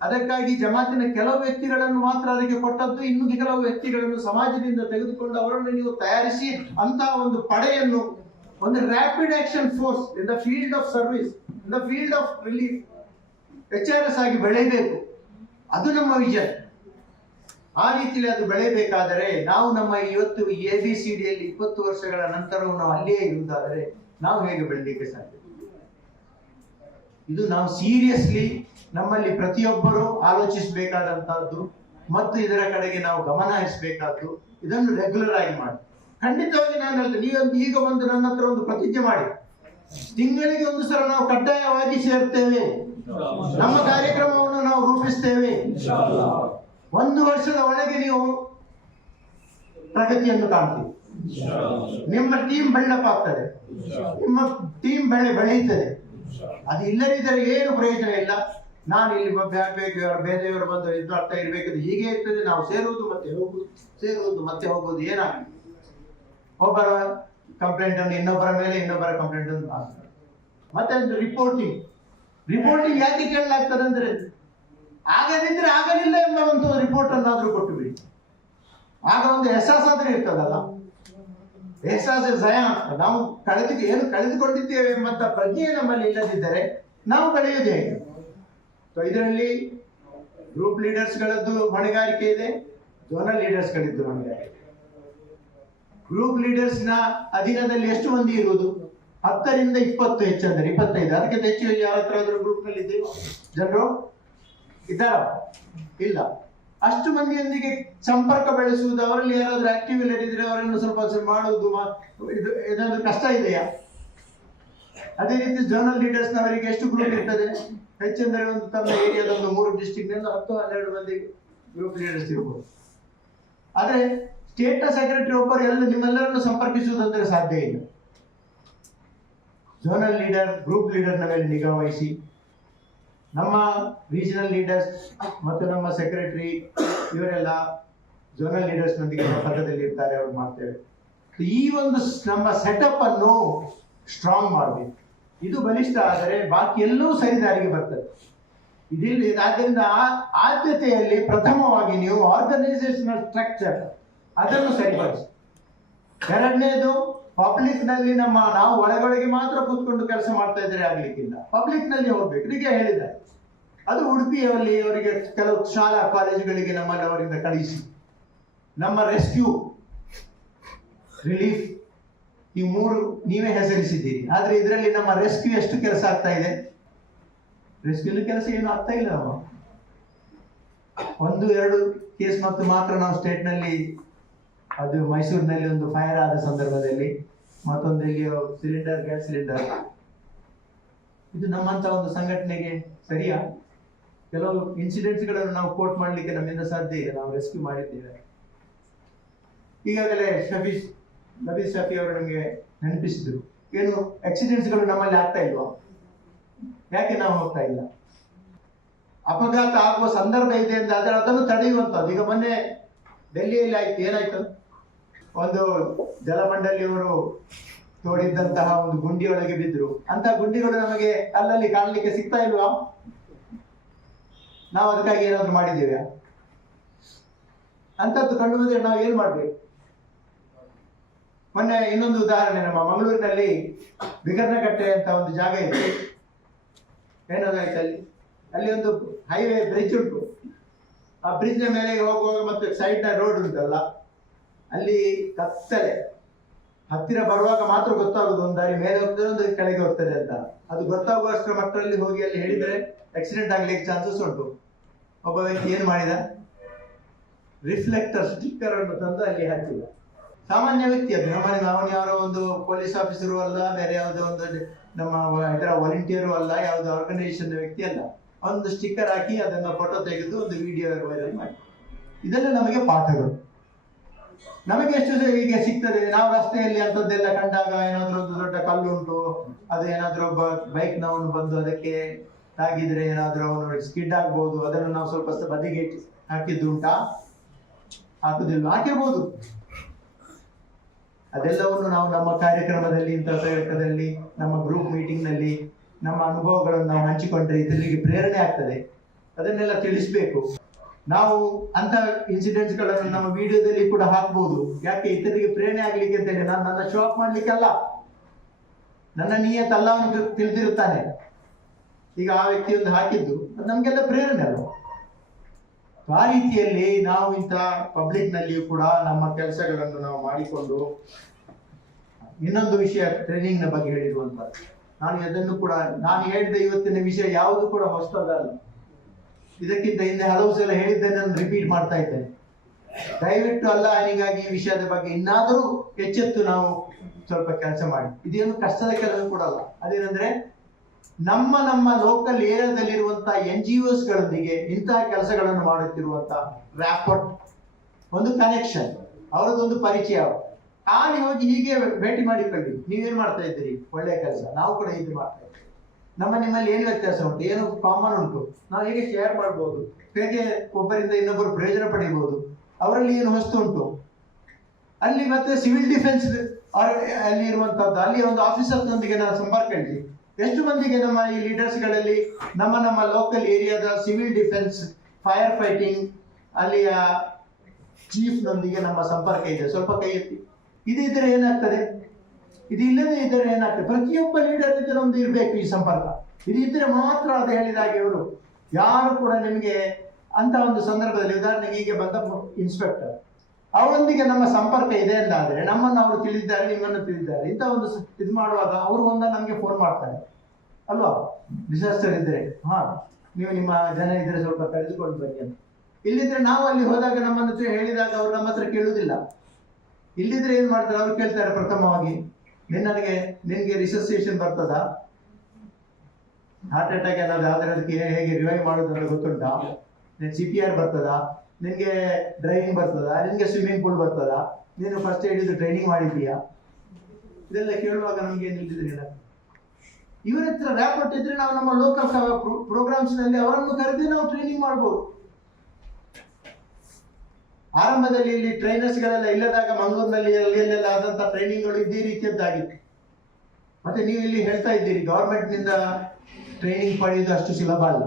ಅದಕ್ಕಾಗಿ ಜಮಾತಿನ ಕೆಲವು ವ್ಯಕ್ತಿಗಳನ್ನು ಮಾತ್ರ ಅದಕ್ಕೆ ಕೊಟ್ಟದ್ದು. ಇನ್ನು ಕೆಲವು ವ್ಯಕ್ತಿಗಳನ್ನು ಸಮಾಜದಿಂದ ತೆಗೆದುಕೊಂಡು ಅವರನ್ನು ನೀವು ತಯಾರಿಸಿ ಅಂತಹ ಒಂದು ಪಡೆಯನ್ನು, ಒಂದು rapid action force in the field of service, in the field of relief HRS ಆಗಿ ಬೆಳೆಯಬೇಕು. ಅದು ನಮ್ಮ ವಿಷನ್. ಆ ರೀತಿಯಲ್ಲಿ ಅದು ಬೆಳೆಯಬೇಕಾದರೆ ನಾವು ನಮ್ಮ ಇವತ್ತು ABCDಯಲ್ಲಿ 20 ವರ್ಷಗಳ ನಂತರವೂ ನಾವು ಅಲ್ಲಿಯೇ ಇರುವುದಾದರೆ ನಾವು ಹೇಗೆ ಬೆಳಲಿಕ್ಕೆ ಸಾಧ್ಯ? ಇದು ನಾವು ಸೀರಿಯಸ್ಲಿ ನಮ್ಮಲ್ಲಿ ಪ್ರತಿಯೊಬ್ಬರು ಆಲೋಚಿಸಬೇಕಾದಂತಹದ್ದು ಮತ್ತು ಇದರ ಕಡೆಗೆ ನಾವು ಗಮನ ಹರಿಸಬೇಕಾದ್ದು. ಇದನ್ನು ರೆಗ್ಯುಲರ್ ಆಗಿ ಮಾಡಿ. ಖಂಡಿತವಾಗಿ ನಾನು ಹೇಳ್ತೇನೆ, ನೀವೊಂದು ಈಗ ಒಂದು ನನ್ನ ಹತ್ರ ಒಂದು ಪ್ರತಿಜ್ಞೆ ಮಾಡಿ, ತಿಂಗಳಿಗೆ ಒಂದು ಸಲ ನಾವು ಕಡ್ಡಾಯವಾಗಿ ಸೇರ್ತೇವೆ, ನಮ್ಮ ಕಾರ್ಯಕ್ರಮವನ್ನು ನಾವು ರೂಪಿಸ್ತೇವೆ. 1 ವರ್ಷದ ಒಳಗೆ ನೀವು ಪ್ರಗತಿಯನ್ನು ಕಾಣ್ತೀವಿ. ನಿಮ್ಮ ಟೀಮ್ ಬೆಳ್ಳಪ್ ಆಗ್ತದೆ, ನಿಮ್ಮ ಟೀಮ್ ಬೆಳೆಯುತ್ತದೆ. ಅದು ಇಲ್ಲದಿದ್ದರೆ ಏನು ಪ್ರಯೋಜನ ಇಲ್ಲ. ನಾನು ಇಲ್ಲಿ ಬೇರೆಯವರು ಬಂದು ಇದು ಅರ್ಥ ಇರಬೇಕು, ಹೀಗೆ ಇರ್ತದೆ. ನಾವು ಸೇರುವುದು ಮತ್ತೆ ಹೋಗುದು, ಸೇರುವುದು ಮತ್ತೆ ಹೋಗುದು, ಏನಾಗಲಿ ಒಬ್ಬರ ಕಂಪ್ಲೇಂಟ್ ಅನ್ನು ಇನ್ನೊಬ್ಬರ ಮೇಲೆ, ಇನ್ನೊಬ್ಬರ ಕಂಪ್ಲೇಂಟ್ ಅನ್ನು ಮತ್ತೆ ಒಂದು ರಿಪೋರ್ಟಿಂಗ್ ಯಾಕೆ ಕೇಳಲಾಗ್ತದೆ ಅಂದ್ರೆ ಆಗದಿದ್ರೆ ಆಗಲಿಲ್ಲ ಎಂಬ ಒಂದು ರಿಪೋರ್ಟ್ ಅನ್ನಾದ್ರೂ ಕೊಟ್ಟು ಬಿಡಿ. ಆಗ ಒಂದು ಎಹ್ಸಾಸ್ ಆದ್ರೆ ಇರ್ತದಲ್ಲ, ಎಹ್ಸಾಸ್ ಜಯ ಅಂತ. ನಾವು ಏನು ಕಳೆದುಕೊಂಡಿದ್ದೇವೆ ಎಂಬಂತ ಪ್ರಜ್ಞೆ ನಮ್ಮಲ್ಲಿ ಇಲ್ಲದಿದ್ದರೆ ನಾವು ಕಳೆಯುವುದು ಹೇಗೆ? ಇದರಲ್ಲಿ ಗ್ರೂಪ್ ಲೀಡರ್ಸ್ಗಳದ್ದು ಹೊಣೆಗಾರಿಕೆ ಇದೆ, ಝೋನಲ್ ಲೀಡರ್ಸ್ಗಳಿದ್ದು ಹೊಣೆಗಾರಿಕೆ. ಗ್ರೂಪ್ ಲೀಡರ್ಸ್ನ ಅಧೀನದಲ್ಲಿ ಎಷ್ಟು ಮಂದಿ ಇರುವುದು? 10 ರಿಂದ 20 ಹೆಚ್ಚಂದರೆ 25. ಅದಕ್ಕಿಂತ ಹೆಚ್ಚು ಯಾವ ಹತ್ರ ಆದ್ರೂ ಗ್ರೂಪ್ ನಲ್ಲಿ ಇದ್ದೀವಿ ಜನರು ಇದ್ದಾರ? ಇಲ್ಲ. ಅಷ್ಟು ಮಂದಿಯೊಂದಿಗೆ ಸಂಪರ್ಕ ಬೆಳೆಸುವುದು, ಅವರಲ್ಲಿ ಯಾರಾದ್ರೂ ಆಕ್ಟಿವ್ ಇಲ್ಲದಿದ್ರೆ ಅವರನ್ನು ಸ್ವಲ್ಪ ಮಾಡುವುದು ಏನಾದ್ರೂ ಕಷ್ಟ ಇದೆಯಾ? ಅದೇ ರೀತಿ ಝೋನಲ್ ಲೀಡರ್ಸ್ ನವರಿಗೆ ಎಷ್ಟು ಗ್ರೂಪ್ ಇರ್ತದೆ? ಹೆಚ್ಚೆಂದರೆ ಒಂದು ತನ್ನ ಏರಿಯಾದ ಒಂದು 3 ಡಿಸ್ಟ್ರಿಕ್ಟ್ ನಿಂದ 10-12 ಮಂದಿ ಗ್ರೂಪ್ ಲೀಡರ್ಸ್ ಇರ್ಬೋದು. ಆದ್ರೆ ಸ್ಟೇಟ್ ನ ಸೆಕ್ರೆಟರಿ ಒಬ್ಬರು ನಿಮ್ಮೆಲ್ಲರನ್ನು ಸಂಪರ್ಕಿಸುವುದಂದ್ರೆ ಸಾಧ್ಯ ಇಲ್ಲ. ಝೋನಲ್ ಲೀಡರ್, ಗ್ರೂಪ್ ಲೀಡರ್ನ ಮೇಲೆ ನಿಗಾ ವಹಿಸಿ, ನಮ್ಮ ರೀಜನಲ್ ಲೀಡರ್ಸ್ ಮತ್ತು ನಮ್ಮ ಸೆಕ್ರೆಟರಿ ಇವರೆಲ್ಲ ಝೋನಲ್ ಲೀಡರ್ಸ್ ನೊಂದಿಗೆ ಸಂಪರ್ಕದಲ್ಲಿ ಇರ್ತಾರೆ, ಅವ್ರು ಮಾಡ್ತೇವೆ. ಈ ಒಂದು ನಮ್ಮ ಸೆಟಪ್ ಅನ್ನು ಸ್ಟ್ರಾಂಗ್ ಮಾಡಬೇಕು. ಇದು ಬಲಿಷ್ಠ ಆದರೆ ಬಾಕಿ ಎಲ್ಲವೂ ಸರಿದಾರಿಗೆ ಬರ್ತದೆ. ಇದಿಲ್ಲ. ಆದ್ದರಿಂದ ಆದ್ಯತೆಯಲ್ಲಿ ಪ್ರಥಮವಾಗಿ ನೀವು ಆರ್ಗನೈಸೇಷನಲ್ ಸ್ಟ್ರಕ್ಚರ್ ಅದನ್ನು ಸರಿಪಡಿಸಿ. ಎರಡನೇದು, ಪಬ್ಲಿಕ್ ನಲ್ಲಿ ನಾವು ಒಳಗೊಳಗೆ ಮಾತ್ರ ಕೂತ್ಕೊಂಡು ಕೆಲಸ ಮಾಡ್ತಾ ಇದ್ರೆ ಆಗ್ಲಿಕ್ಕಿಲ್ಲ, ಪಬ್ಲಿಕ್ ನಲ್ಲಿ ಹೋಗ್ಬೇಕು. ಹೀಗೆ ಹೇಳಿದ್ದಾರೆ. ಅದು ಉಡುಪಿಯಲ್ಲಿ ಅವರಿಗೆ ಕೆಲವು ಶಾಲಾ ಕಾಲೇಜುಗಳಿಗೆ ನಮ್ಮಲ್ಲಿ ಅವರಿಂದ ಕಳಿಸಿ, ನಮ್ಮ ರೆಸ್ಕ್ಯೂ, ರಿಲೀಫ್, ಈ 3 ನೀವೇ ಹೆಸರಿಸಿದ್ದೀರಿ. ಆದ್ರೆ ಇದರಲ್ಲಿ ನಮ್ಮ ರೆಸ್ಕ್ಯೂ ಎಷ್ಟು ಕೆಲಸ ಆಗ್ತಾ ಇದೆ? ರೆಸ್ಕ್ಯೂ ಕೆಲಸ ಏನು ಆಗ್ತಾ ಇಲ್ಲ. 1-2 ಕೇಸ್ ಮಾತ್ರ ನಾವು ಸ್ಟೇಟ್ ನಲ್ಲಿ, ಅದು ಮೈಸೂರಿನಲ್ಲಿ ಒಂದು ಫೈರ್ ಆದ ಸಂದರ್ಭದಲ್ಲಿ, ಮತ್ತೊಂದು ಇಲ್ಲಿ ಗ್ಯಾಸ್ ಸಿಲಿಂಡರ್. ಇದು ನಮ್ಮಂತ ಒಂದು ಸಂಘಟನೆಗೆ ಸರಿಯಾ? ಕೆಲವು ಇನ್ಸಿಡೆಂಟ್ಸ್ ಗಳನ್ನು ನಾವು ಕೋಟ್ ಮಾಡ್ಲಿಕ್ಕೆ ನಮ್ಮಿಂದ ಸಾಧ್ಯ ಇಲ್ಲ. ನಾವು ರೆಸ್ಕ್ಯೂ ಮಾಡಿದ್ದೇವೆ. ಈಗಾಗಲೇ ನಬೀದ್ ಶಫಿ ಅವರು ನಮಗೆ ನೆನಪಿಸಿದ್ರು, ಏನು ಆಕ್ಸಿಡೆಂಟ್ಸ್ ಗಳು ನಮ್ಮಲ್ಲಿ ಆಗ್ತಾ ಇಲ್ವಾ? ಯಾಕೆ ನಾವು ಹೋಗ್ತಾ ಇಲ್ಲ? ಅಪಘಾತ ಆಗುವ ಸಂದರ್ಭ ಇದೆ ಅಂದ್ರೆ ಅದನ್ನು ತಡೆಯುವಂತದ್ದು. ಈಗ ಮೊನ್ನೆ ಡೆಲ್ಲಿಯಲ್ಲಿ ಆಯ್ತು. ಏನಾಯ್ತು? ಒಂದು ಜಲಮಂಡಳಿಯವರು ತೋಡಿದ್ದಂತಹ ಒಂದು ಗುಂಡಿಯೊಳಗೆ ಬಿದ್ರು. ಅಂತ ಗುಂಡಿಗಳು ನಮಗೆ ಅಲ್ಲಲ್ಲಿ ಕಾಣಲಿಕ್ಕೆ ಸಿಗ್ತಾ ಇಲ್ವಾ? ನಾವು ಅದಕ್ಕಾಗಿ ಏನಾದ್ರು ಮಾಡಿದ್ದೇವೆ? ಅಂತದ್ದು ಕಂಡು ಬಂದ್ರೆ ನಾವು ಏನ್ ಮಾಡ್ಬೇಕು? ಮೊನ್ನೆ ಇನ್ನೊಂದು ಉದಾಹರಣೆ, ನಮ್ಮ ಮಂಗಳೂರಿನಲ್ಲಿ ಬಿಗರ್ನಕಟ್ಟೆ ಅಂತ ಒಂದು ಜಾಗ ಇದೆ. ಏನಾದಾಯ್ತು ಅಲ್ಲಿ ಒಂದು ಹೈವೇ ಬ್ರಿಡ್ಜ್ ಉಂಟು. ಆ ಬ್ರಿಡ್ಜ್ ನ ಮೇಲೆ ಹೋಗುವಾಗ ಮತ್ತೆ ಸೈಡ್ ನ ರೋಡ್ ಉಂಟಲ್ಲ, ಅಲ್ಲಿ ಕತ್ತಲೆ. ಹತ್ತಿರ ಬರುವಾಗ ಮಾತ್ರ ಗೊತ್ತಾಗುದು ಒಂದು ದಾರಿ ಮೇಲೆ ಹೋಗ್ತದೆ, ಒಂದು ಕೆಳಗೆ ಹೋಗ್ತದೆ ಅಂತ. ಅದು ಗೊತ್ತಾಗುವಷ್ಟರ ಮಟ್ಟದಲ್ಲಿ ಹೋಗಿ ಅಲ್ಲಿ ಹೇಳಿದ್ರೆ ಆಕ್ಸಿಡೆಂಟ್ ಆಗ್ಲಿಕ್ಕೆ ಚಾನ್ಸಸ್ ಉಂಟು. ಒಬ್ಬ ವ್ಯಕ್ತಿ ಏನ್ ಮಾಡಿದ? ರಿಫ್ಲೆಕ್ಟರ್ ಸ್ಟಿಕ್ಕರ್ ಅನ್ನು ತಂದು ಅಲ್ಲಿ ಹಾಕಿದ. ಸಾಮಾನ್ಯ ವ್ಯಕ್ತಿ ಅದು. ಅವನು ಯಾರೋ ಒಂದು ಪೊಲೀಸ್ ಆಫೀಸರು ಅಲ್ಲ, ಬೇರೆ ಯಾವುದೋ ಒಂದು ನಮ್ಮ ಇದರ ವಾಲಂಟಿಯರು ಅಲ್ಲ, ಯಾವುದೋ ಆರ್ಗನೈಸೇಷನ್ ವ್ಯಕ್ತಿ ಅಲ್ಲ. ಒಂದು ಸ್ಟಿಕ್ಕರ್ ಹಾಕಿ ಅದನ್ನ ಫೋಟೋ ತೆಗೆದು ಒಂದು ವಿಡಿಯೋ ವೈರಲ್ ಮಾಡಿ. ಇದೆಲ್ಲ ನಮಗೆ ಪಾಠಗಳು. ನಮಗೆ ಎಷ್ಟು ಹೀಗೆ ಸಿಗ್ತದೆ. ನಾವು ರಸ್ತೆಯಲ್ಲಿ ಅಂತದ್ದೆಲ್ಲ ಕಂಡಾಗ ಏನಾದ್ರೂ ಒಂದು ದೊಡ್ಡ ಕಲ್ಲು ಉಂಟು, ಅದು ಏನಾದ್ರೂ ಒಬ್ಬ ಬೈಕ್ ನವನು ಬಂದು ಅದಕ್ಕೆ ತಾಗಿದ್ರೆ ಏನಾದ್ರೂ ಅವನು ಸ್ಕಿಡ್ ಆಗ್ಬಹುದು, ಅದನ್ನು ನಾವು ಸ್ವಲ್ಪ ಬದಿಗೆ ಹಾಕಿದ್ದುಂಟಾ? ಹಾಕುದಿಲ್ಲ, ಹಾಕಿರ್ಬೋದು. ಅದೆಲ್ಲವನ್ನು ನಾವು ನಮ್ಮ ಕಾರ್ಯಕ್ರಮದಲ್ಲಿ, ಇಂಥ ಕಾರ್ಯಕ್ರಮದಲ್ಲಿ, ನಮ್ಮ ಗ್ರೂಪ್ ಮೀಟಿಂಗ್ ನಲ್ಲಿ ನಮ್ಮ ಅನುಭವಗಳನ್ನು ನಾವು ಹಂಚಿಕೊಂಡ್ರೆ ಇದರಿಗೆ ಪ್ರೇರಣೆ ಆಗ್ತದೆ. ಅದನ್ನೆಲ್ಲ ತಿಳಿಸ್ಬೇಕು. ನಾವು ಅಂತ ಇನ್ಸಿಡೆಂಟ್ಸ್ ಗಳನ್ನು ನಮ್ಮ ವಿಡಿಯೋದಲ್ಲಿ ಕೂಡ ಹಾಕ್ಬಹುದು. ಯಾಕೆ? ಇತರಿಗೆ ಪ್ರೇರಣೆ ಆಗ್ಲಿಕ್ಕೆ ಅಂತ ಹೇಳಿ. ನಾನು ನನ್ನ ಶೋ ಆಫ್ ಮಾಡ್ಲಿಕ್ಕಲ್ಲ, ನನ್ನ ನಿಯತ್ತಲ್ಲ, ಅವನು ತಿಳಿದಿರುತ್ತಾನೆ. ಈಗ ಆ ವ್ಯಕ್ತಿ ಒಂದು ಹಾಕಿದ್ದು ಅದು ನಮ್ಗೆಲ್ಲ ಪ್ರೇರಣೆ ಅಲ್ಲ. ಆ ರೀತಿಯಲ್ಲಿ ನಾವು ಇಂಥ ಪಬ್ಲಿಕ್ ನಲ್ಲಿಯೂ ಕೂಡ ನಮ್ಮ ಕೆಲಸಗಳನ್ನು ನಾವು ಮಾಡಿಕೊಂಡು, ಇನ್ನೊಂದು ವಿಷಯ ಟ್ರೈನಿಂಗ್ ನ ಬಗ್ಗೆ ಹೇಳಿರುವಂತದ್ದು. ಅದನ್ನು ಕೂಡ ನಾನು ಹೇಳಿದ ಇವತ್ತಿನ ವಿಷಯ ಯಾವುದು ಕೂಡ ಹೊಸದಲ್ಲ. ಇದಕ್ಕಿಂತ ಹಿಂದೆ ಹಲವು ಸಲ ಹೇಳಿದ್ದನ್ನು ನಾನು ರಿಪೀಟ್ ಮಾಡ್ತಾ ಇದ್ದೇನೆ. ದಯವಿಟ್ಟು ಅಲ್ಲ ಹೀಗಾಗಿ ಈ ವಿಷಯದ ಬಗ್ಗೆ ಇನ್ನಾದರೂ ಎಚ್ಚೆತ್ತು ನಾವು ಸ್ವಲ್ಪ ಕೆಲಸ ಮಾಡಿ. ಇದೇನು ಕಷ್ಟದ ಕೆಲಸ ಕೂಡ ಅಲ್ಲ. ಅದೇನಂದ್ರೆ ನಮ್ಮ ಲೋಕಲ್ ಏರಿಯಾದಲ್ಲಿರುವಂತಹ NGOs ಗಳೊಂದಿಗೆ ಇಂತಹ ಕೆಲಸಗಳನ್ನು ಮಾಡುತ್ತಿರುವಂತಹ ರ್ಯಾಪೋರ್ಟ್, ಒಂದು ಕನೆಕ್ಷನ್, ಅವರದೊಂದು ಪರಿಚಯ. ಖಾಲಿ ಹೋಗಿ ಹೀಗೆ ಭೇಟಿ ಮಾಡಿಕೊಳ್ಳಿ, ನೀವೇನ್ ಮಾಡ್ತಾ ಇದ್ದೀರಿ, ಒಳ್ಳೆಯ ಕೆಲಸ, ನಾವು ಕೂಡ ಇದು ಮಾಡ್ತಾ ಇದ್ದೀವಿ, ನಿಮ್ಮಲ್ಲಿ ಏನು ವ್ಯತ್ಯಾಸ ಉಂಟು, ಏನು ಕಾಮನ್ ಉಂಟು, ನಾವು ಹೇಗೆ ಶೇರ್ ಮಾಡ್ಬೋದು, ಹೇಗೆ ಒಬ್ಬರಿಂದ ಇನ್ನೊಬ್ಬರು ಪ್ರಯೋಜನ ಪಡಿಬಹುದು, ಅವರಲ್ಲಿ ಏನು ವಸ್ತು ಉಂಟು. ಅಲ್ಲಿ ಮತ್ತೆ ಸಿವಿಲ್ ಡಿಫೆನ್ಸ್ ಅಲ್ಲಿ ಇರುವಂತದ್ದು, ಅಲ್ಲಿ ಒಂದು ಆಫೀಸರ್ನೊಂದಿಗೆ ನಾನು ಸಂಪರ್ಕ ಇಡ್ಲಿ, ಎಷ್ಟು ಮಂದಿಗೆ ನಮ್ಮ ಈ ಲೀಡರ್ಸ್ಗಳಲ್ಲಿ ನಮ್ಮ ಲೋಕಲ್ ಏರಿಯಾದ ಸಿವಿಲ್ ಡಿಫೆನ್ಸ್, ಫೈರ್ ಫೈಟಿಂಗ್ ಅಲ್ಲಿಯ ಚೀಫ್ನೊಂದಿಗೆ ನಮ್ಮ ಸಂಪರ್ಕ ಇದೆ? ಸ್ವಲ್ಪ ಕೈ ಎತ್ತಿ. ಇದು ಇದ್ರೆ ಏನಾಗ್ತದೆ? ಇದು ಇಲ್ಲದೆ ಇದ್ದರೆ ಏನಾಗ್ತದೆ? ಪ್ರತಿಯೊಬ್ಬ ಲೀಡರ್ ಇದ್ರೆ ಒಂದು ಇರಬೇಕು ಈ ಸಂಪರ್ಕ. ಇದು ಇದ್ರೆ ಮಾತ್ರ ಅದು ಹೇಳಿದಾಗೆ ಇವರು ಯಾರು ಕೂಡ ನಿಮಗೆ ಅಂತ ಒಂದು ಸಂದರ್ಭದಲ್ಲಿ, ಉದಾಹರಣೆಗೆ ಹೀಗೆ ಬಂದ ಇನ್ಸ್ಪೆಕ್ಟರ್, ಅವರೊಂದಿಗೆ ನಮ್ಮ ಸಂಪರ್ಕ ಇದೆ ಅಂತಾದ್ರೆ, ನಮ್ಮನ್ನು ಅವರು ತಿಳಿದಿದ್ದಾರೆ, ನಿಮ್ಮನ್ನು ತಿಳಿದಿದ್ದಾರೆ, ಇಂಥ ಒಂದು ಇದು ಮಾಡುವಾಗ ಅವರು ನಮಗೆ ಫೋನ್ ಮಾಡ್ತಾರೆ ಅಲ್ವಾ? ಡಿಸಾಸ್ಟರ್ ಇದ್ರೆ ನೀವು ನಿಮ್ಮ ಜನ ಇದ್ರೆ ಸ್ವಲ್ಪ ಕರೆದುಕೊಂಡು ಬನ್ನಿ ಅಂತ. ಇಲ್ಲಿದ್ರೆ ನಾವು ಅಲ್ಲಿ ಹೋದಾಗ ನಮ್ಮನ್ನ ಹತ್ರ ಹೇಳಿದಾಗ ಅವ್ರು ನಮ್ಮ ಹತ್ರ ಕೇಳುವುದಿಲ್ಲ. ಇಲ್ಲಿದ್ರೆ ಏನ್ ಮಾಡ್ತಾರೆ? ಅವ್ರು ಕೇಳ್ತಾರೆ ಪ್ರಥಮವಾಗಿ, ನಿನ್ಗೆ ರಿಸಸ್ಟೇಷನ್ ಬರ್ತದಾ? ಹಾರ್ಟ್ ಅಟ್ಯಾಕ್ ಏನಾದ್ರು ಆದ್ರೆ ಅದಕ್ಕೆ ಹೇಗೆ ರಿವೈವ್ ಮಾಡೋದು ಅಂತ ಗೊತ್ತುಂಟಾ? CPR ಬರ್ತದಾ? ನಿನ್ಗೆ ಡ್ರೈವಿಂಗ್ ಬರ್ತದಾ? ನಿನ್ಗೆ ಸ್ವಿಮ್ಮಿಂಗ್ ಪೂಲ್ ಬರ್ತದಾ? ನೀನು ಫಸ್ಟ್ ಏಡ್ ಇದು ಟ್ರೈನಿಂಗ್ ಮಾಡಿದ್ದೀಯಾ? ಇದೆಲ್ಲ ಕೇಳುವಾಗ ನಮ್ಗೆ ಏನಿಲ್ಲ. ಇವರ ಹತ್ರ ರ್ಯಾಪೋರ್ಟ್ ಇದ್ರೆ ನಾವು ನಮ್ಮ ಲೋಕಲ್ ಪ್ರೋಗ್ರಾಮ್ಸ್ ನಲ್ಲಿ ಅವರನ್ನು ಕರೆದು ನಾವು ಟ್ರೈನಿಂಗ್ ಮಾಡ್ಬೋದು. ಆರಂಭದಲ್ಲಿ ಇಲ್ಲಿ ಟ್ರೈನರ್ಸ್ ಗಳೆಲ್ಲ ಇಲ್ಲದಾಗ ಮಂಗಳೂರಿನಲ್ಲಿ ಅಲ್ಲೆಲ್ಲ ಆದಂತ ಟ್ರೈನಿಂಗ್ಗಳು ಇದೇ ರೀತಿಯದ್ದಾಗಿತ್ತು. ಮತ್ತೆ ನೀವು ಇಲ್ಲಿ ಹೇಳ್ತಾ ಇದ್ದೀರಿ ಗವರ್ಮೆಂಟ್ ನಿಂದ ಟ್ರೈನಿಂಗ್ ಪಡೆಯುವುದು ಅಷ್ಟು ಸುಲಭ ಅಲ್ಲ.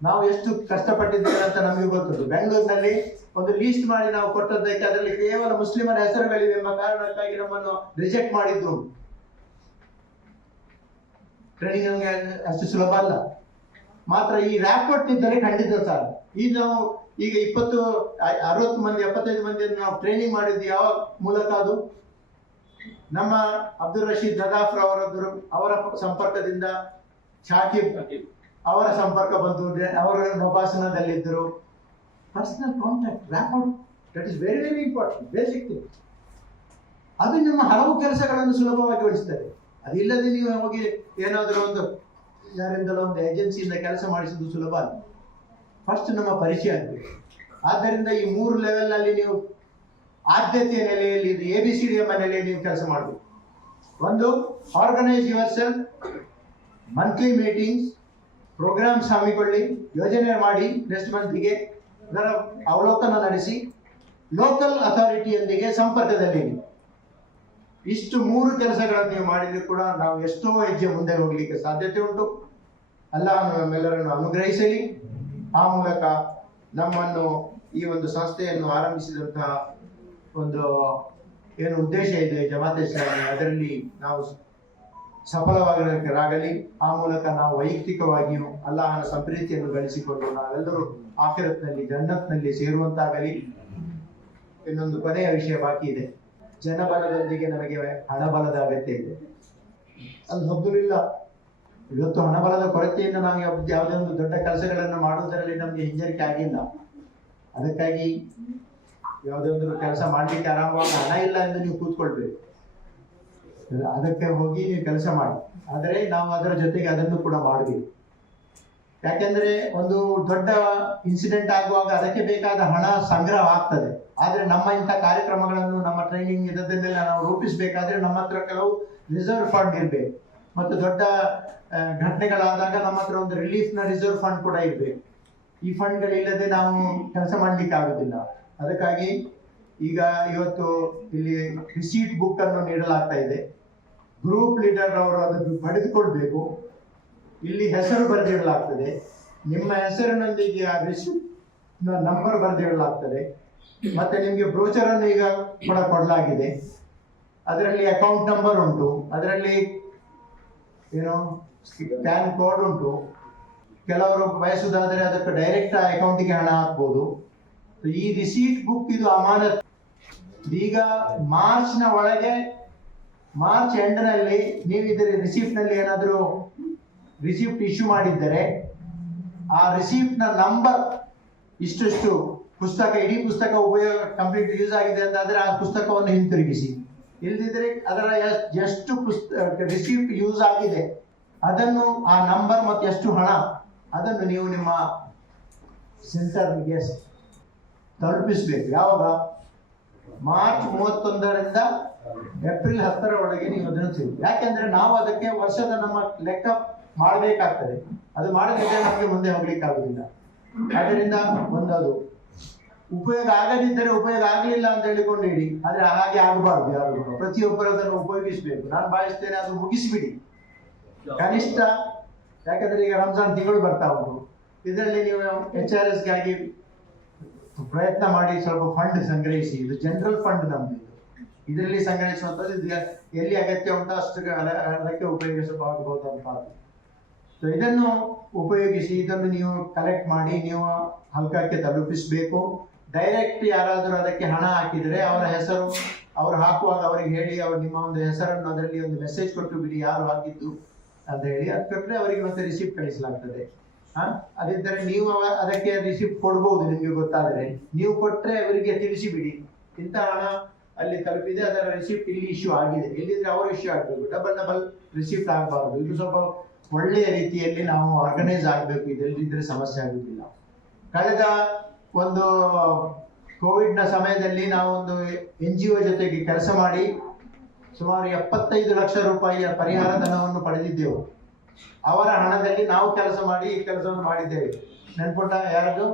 ನಾವು ಎಷ್ಟು ಕಷ್ಟಪಟ್ಟಿದ್ದೇವೆ ಅಂತ ನಮಗೆ ಗೊತ್ತದು. ಬೆಂಗಳೂರಿನಲ್ಲಿ ಒಂದು ಲೀಸ್ಟ್ ಮಾಡಿ ನಾವು ಕೊಟ್ಟದ್ದಕ್ಕೆ ಅದರಲ್ಲಿ ಕೇವಲ ಮುಸ್ಲಿಮರ ಹೆಸರುಗಳಿವೆ ಎಂಬ ಕಾರಣಕ್ಕಾಗಿ ನಮ್ಮನ್ನು ರಿಜೆಕ್ಟ್ ಮಾಡಿದ್ದು. ಟ್ರೈನಿಂಗ್ ನಮಗೆ ಅಷ್ಟು ಸುಲಭ ಅಲ್ಲ. ಮಾತ್ರ ಈ ರ್ಯಾಪೋರ್ಟ್ ಇದ್ದರೆ ಖಂಡಿತ ಸಾಲ. ಈಗ ನಾವು 60 ಮಂದಿ 75 ಮಂದಿಯನ್ನು ನಾವು ಟ್ರೈನಿಂಗ್ ಮಾಡಿದ್ದು ಯಾವ ಮೂಲಕ? ಅದು ನಮ್ಮ ಅಬ್ದುಲ್ ರಶೀದ್ ನದಾಫ್ ಅವರ ಸಂಪರ್ಕದಿಂದ, ಶಾಕಿಬ್ ಅವರ ಸಂಪರ್ಕ ಬಂದು ಅವರು ನಭಾಸನದಲ್ಲಿದ್ದರು. Personal contact, rapport, that is very very important, basic thing. ಅದು ನಿಮ್ಮ ಹಲವು ಕೆಲಸಗಳನ್ನು ಸುಲಭವಾಗಿ ಗೊಳಿಸ್ತದೆ. ಅದಿಲ್ಲದೆ ನೀವು ಹೋಗಿ ಏನಾದರೂ ಒಂದು ಯಾರಿಂದಲೋ ಒಂದು ಏಜೆನ್ಸಿಯಿಂದ ಕೆಲಸ ಮಾಡಿಸುವುದು ಸುಲಭ ಅಲ್ಲ. ಫಸ್ಟ್ ನಮ್ಮ ಪರಿಚಯ ಆಗಬೇಕು. ಆದ್ದರಿಂದ ಈ 3 ಲೆವೆಲ್ನಲ್ಲಿ ನೀವು ಆದ್ಯತೆಯ ನೆಲೆಯಲ್ಲಿ, ABCD ಎಂಬ ನೆಲೆಯಲ್ಲಿ ನೀವು ಕೆಲಸ ಮಾಡಬೇಕು. ಒಂದು, organise yourself, monthly meetings, programmes ಹಮ್ಮಿಕೊಳ್ಳಿ, ಯೋಜನೆ ಮಾಡಿ, ನೆಕ್ಸ್ಟ್ ಮಂತ್ಗೆ ಅದರ ಅವಲೋಕನ ನಡೆಸಿ, ಲೋಕಲ್ ಅಥಾರಿಟಿಯೊಂದಿಗೆ ಸಂಪರ್ಕದಲ್ಲಿ. ಇಷ್ಟು 3 ಕೆಲಸಗಳನ್ನು ನೀವು ಮಾಡಿದ್ರು ಕೂಡ ನಾವು ಎಷ್ಟೋ ಹೆಜ್ಜೆ ಮುಂದೆ ಹೋಗ್ಲಿಕ್ಕೆ ಸಾಧ್ಯತೆ ಉಂಟು. ಅಲ್ಲಾಹ್ ನಮ್ಮೆಲ್ಲರನ್ನು ಅನುಗ್ರಹಿಸಲಿ. ಆ ಮೂಲಕ ನಮ್ಮನ್ನು ಈ ಒಂದು ಸಂಸ್ಥೆಯನ್ನು ಆರಂಭಿಸಿದಂತಹ ಒಂದು ಏನು ಉದ್ದೇಶ ಇದೆ ಜಮಾತ್ ಇಸ್ಲಾಮಿ, ಅದರಲ್ಲಿ ನಾವು ಸಫಲವಾಗಲಿ. ಆ ಮೂಲಕ ನಾವು ವೈಯಕ್ತಿಕವಾಗಿಯೂ ಅಲ್ಲಾಹನ ಸಂಪ್ರೀತಿಯನ್ನು ಗಳಿಸಿಕೊಂಡು ನಾವೆಲ್ಲರೂ ಆಖಿರತ್ನಲ್ಲಿ ಜನ್ನತ್ನಲ್ಲಿ ಸೇರುವಂತಾಗಲಿ. ಇನ್ನೊಂದು ಕೊನೆಯ ವಿಷಯ ಬಾಕಿ ಇದೆ. ಜನಬಲದೊಂದಿಗೆ ನಮಗೆ ಹಣಬಲದ ಅಗತ್ಯ ಇದೆ. ಅಲ್ಹಮ್ದುಲಿಲ್ಲಾ, ಇವತ್ತು ಹಣಬಲದ ಕೊರತೆಯಿಂದ ನಾವು ಯಾವುದೇ ಒಂದು ದೊಡ್ಡ ಕೆಲಸಗಳನ್ನು ಮಾಡುವುದರಲ್ಲಿ ನಮಗೆ ಹಿಂಜರಿಕೆ ಆಗಿಲ್ಲ. ಅದಕ್ಕಾಗಿ ಯಾವುದೇ ಒಂದು ಕೆಲಸ ಮಾಡ್ಲಿಕ್ಕೆ ಆರಂಭವಾಗ ಹಣ ಇಲ್ಲ ಎಂದು ನೀವು ಕೂತ್ಕೊಳ್ಬೇಕು. ಅದಕ್ಕೆ ಹೋಗಿ ನೀವು ಕೆಲಸ ಮಾಡಿ. ಆದರೆ ನಾವು ಅದರ ಜೊತೆಗೆ ಅದನ್ನು ಕೂಡ ಮಾಡಬೇಕು. ಯಾಕೆಂದ್ರೆ ಒಂದು ದೊಡ್ಡ ಇನ್ಸಿಡೆಂಟ್ ಆಗುವಾಗ ಅದಕ್ಕೆ ಬೇಕಾದ ಹಣ ಸಂಗ್ರಹ ಆಗ್ತದೆ. ಆದ್ರೆ ನಮ್ಮ ಇಂಥ ಕಾರ್ಯಕ್ರಮಗಳನ್ನು, ನಮ್ಮ ಟ್ರೈನಿಂಗ್ ಇದನ್ನೆಲ್ಲ ನಾವು ರೂಪಿಸಬೇಕಾದ್ರೆ ನಮ್ಮ ಹತ್ರ ಕೆಲವು ರಿಸರ್ವ್ ಫಂಡ್ ಇರಬೇಕು. ಮತ್ತು ದೊಡ್ಡ ಘಟನೆಗಳಾದಾಗ ನಮ್ಮ ಹತ್ರ ಒಂದು ರಿಲೀಫ್ನ ರಿಸರ್ವ್ ಫಂಡ್ ಕೂಡ ಇರಬೇಕು. ಈ ಫಂಡ್ಗಳಿಲ್ಲದೆ ನಾವು ಕೆಲಸ ಮಾಡ್ಲಿಕ್ಕೆ ಆಗುದಿಲ್ಲ. ಅದಕ್ಕಾಗಿ ಈಗ ಇವತ್ತು ಇಲ್ಲಿ ರಿಸೀಟ್ ಬುಕ್ ಅನ್ನು ನೀಡಲಾಗ್ತಾ ಇದೆ. ಗ್ರೂಪ್ ಲೀಡರ್ ಅವರು ಅದನ್ನು ಪಡೆದುಕೊಳ್ಬೇಕು. ಇಲ್ಲಿ ಹೆಸರು ಬರೆದಿಡಲಾಗ್ತದೆ. ನಿಮ್ಮ ಹೆಸರಿನೊಂದಿಗೆ ಆ ರಿಸೀಟ್ ನಂಬರ್ ಬರೆದಿಡಲಾಗ್ತದೆ. ಮತ್ತೆ ನಿಮಗೆ ಬ್ರೋಚರ್ ಅನ್ನು ಈಗ ಕೂಡ ಕೊಡಲಾಗಿದೆ. ಅದರಲ್ಲಿ ಅಕೌಂಟ್ ನಂಬರ್ ಉಂಟು, ಅದರಲ್ಲಿ ಏನು ಪ್ಯಾನ್ ಕೋಡ್ ಉಂಟು. ಕೆಲವರು ಬಯಸುವುದಾದರೆ ಅದಕ್ಕೆ ಡೈರೆಕ್ಟ್ ಅಕೌಂಟಿಗೆ ಹಣ ಹಾಕ್ಬೋದು. ಈ ರಿಸೀಟ್ ಬುಕ್ ಇದು ಅಮಾನತ್. ಈಗ ಮಾರ್ಚ್ನ ಒಳಗೆ, ಮಾರ್ಚ್ ಎಂಡ್ನಲ್ಲಿ ನೀವು ಇದರ ರಿಸಿಪ್ಟ್ನಲ್ಲಿ ಏನಾದರೂ ರಿಸಿಪ್ಟ್ ಇಶ್ಯೂ ಮಾಡಿದ್ದರೆ ಆ ರಿಸಿಪ್ಟ್ನ ನಂಬರ್ ಇಷ್ಟು ಪುಸ್ತಕ, ಇಡೀ ಪುಸ್ತಕ ಉಪಯೋಗ ಕಂಪ್ಲೀಟ್ ಯೂಸ್ ಆಗಿದೆ ಅಂತಾದರೆ ಆ ಪುಸ್ತಕವನ್ನು ಹಿಂತಿರುಗಿಸಿ. ಇಲ್ಲದಿದ್ದರೆ ಅದರ ಎಷ್ಟು ರಿಸಿಪ್ಟ್ ಯೂಸ್ ಆಗಿದೆ ಅದನ್ನು, ಆ ನಂಬರ್ ಮತ್ತು ಎಷ್ಟು ಹಣ ಅದನ್ನು ನೀವು ನಿಮ್ಮ ಸೆಂಟರ್ಗೆ ತಲುಪಿಸಬೇಕು. ಯಾವಾಗ? ಮಾರ್ಚ್ 31ರಿಂದ ಏಪ್ರಿಲ್ 10ರ ಒಳಗೆ ನೀವು ಅದನ್ನು ಸಿಗುತ್ತೆ. ಯಾಕೆಂದ್ರೆ ನಾವು ಅದಕ್ಕೆ ವರ್ಷದ ನಮ್ಮ ಲೆಕ್ಕ ಮಾಡಬೇಕಾಗ್ತದೆ. ಅದು ಮಾಡದಿದ್ದರೆ ನಮಗೆ ಮುಂದೆ ಹೋಗ್ಲಿಕ್ಕೆ ಆಗುದಿಲ್ಲ. ಅದರಿಂದ ಅದು ಉಪಯೋಗ ಆಗದಿದ್ದರೆ ಉಪಯೋಗ ಆಗಲಿಲ್ಲ ಅಂತ ಹೇಳಿಕೊಂಡು ಇಡಿ. ಆದ್ರೆ ಹಾಗೆ ಆಗಬಾರ್ದು. ಯಾರು ಪ್ರತಿಯೊಬ್ಬರು ಅದನ್ನು ಉಪಯೋಗಿಸಬೇಕು. ನಾನು ಭಾವಿಸ್ತೇನೆ ಅದು ಮುಗಿಸಿಬಿಡಿ. ಕನಿಷ್ಠ, ಯಾಕಂದ್ರೆ ಈಗ ರಂಜಾನ್ ತಿಂಗಳು ಬರ್ತಾ ಉಂಟು, ಇದರಲ್ಲಿ ನೀವು HRS ಗಾಗಿ ಪ್ರಯತ್ನ ಮಾಡಿ ಸ್ವಲ್ಪ ಫಂಡ್ ಸಂಗ್ರಹಿಸಿ. ಇದು ಜನರಲ್ ಫಂಡ್ ನಮ್ದು, ಇದರಲ್ಲಿ ಸಂಗ್ರಹಿಸುವಂಥದ್ದು. ಇದು ಎಲ್ಲಿ ಅಗತ್ಯ ಉಂಟು ಅಷ್ಟು ಅದಕ್ಕೆ ಉಪಯೋಗಿಸಬಹುದಾದಂಥದ್ದು. ಸೊ ಇದನ್ನು ಉಪಯೋಗಿಸಿ, ಇದನ್ನು ನೀವು ಕಲೆಕ್ಟ್ ಮಾಡಿ ನೀವು ಹಲ್ಕಕ್ಕೆ ತಲುಪಿಸಬೇಕು. ಡೈರೆಕ್ಟ್ ಯಾರಾದರೂ ಅದಕ್ಕೆ ಹಣ ಹಾಕಿದರೆ ಅವರ ಹೆಸರು ಅವರು ಹಾಕುವಾಗ ಅವರಿಗೆ ಹೇಳಿ, ಅವರು ನಿಮ್ಮ ಒಂದು ಹೆಸರನ್ನು ಅದರಲ್ಲಿ ಒಂದು ಮೆಸೇಜ್ ಕೊಟ್ಟು ಬಿಡಿ ಯಾರು ಹಾಕಿದ್ದು ಅಂತ ಹೇಳಿ. ಅದು ಕೊಟ್ಟರೆ ಅವರಿಗೆ ಮತ್ತೆ ರಿಸಿಪ್ಟ್ ಕಳಿಸಲಾಗ್ತದೆ. ಅದಿದ್ದರೆ ನೀವು ಅದಕ್ಕೆ ರಿಸಿಪ್ಟ್ ಕೊಡ್ಬೋದು, ನಿಮಗೆ ಗೊತ್ತಾದರೆ ನೀವು ಕೊಟ್ಟರೆ ಅವರಿಗೆ ತಿಳಿಸಿ ಬಿಡಿ, ಇಂಥ ಹಣ ಅಲ್ಲಿ ತಲುಪಿದೆ, ಅದರ ರಿಸಿಪ್ಟ್ ಇಲ್ಲಿ ಇಶ್ಯೂ ಆಗಿದೆ. ಇಲ್ಲಿದ್ರೆ ಅವರು ಇಶ್ಯೂ ಆಗಬೇಕು, ಡಬಲ್ ರಿಸಿಪ್ಟ್ ಆಗಬಾರ್ದು. ಇದು ಸ್ವಲ್ಪ ಒಳ್ಳೆಯ ರೀತಿಯಲ್ಲಿ ನಾವು ಆರ್ಗನೈಸ್ ಆಗಬೇಕು, ಇದೆಲ್ಲದಿದ್ರೆ ಸಮಸ್ಯೆ ಆಗುವುದಿಲ್ಲ. ಕಳೆದ ಒಂದು ಕೋವಿಡ್ನ ಸಮಯದಲ್ಲಿ ನಾವು ಒಂದು NGO ಜೊತೆಗೆ ಕೆಲಸ ಮಾಡಿ ಸುಮಾರು 75 ಲಕ್ಷ ರೂಪಾಯಿಯ ಪರಿಹಾರ ಧನವನ್ನು ಪಡೆದಿದ್ದೆವು. ಅವರ ಹಣದಲ್ಲಿ ನಾವು ಕೆಲಸ ಮಾಡಿ ಈ ಕೆಲಸವನ್ನು ಮಾಡಿದ್ದೇವೆ. ನೆನ್ಪುಂಟ ಯಾರದು?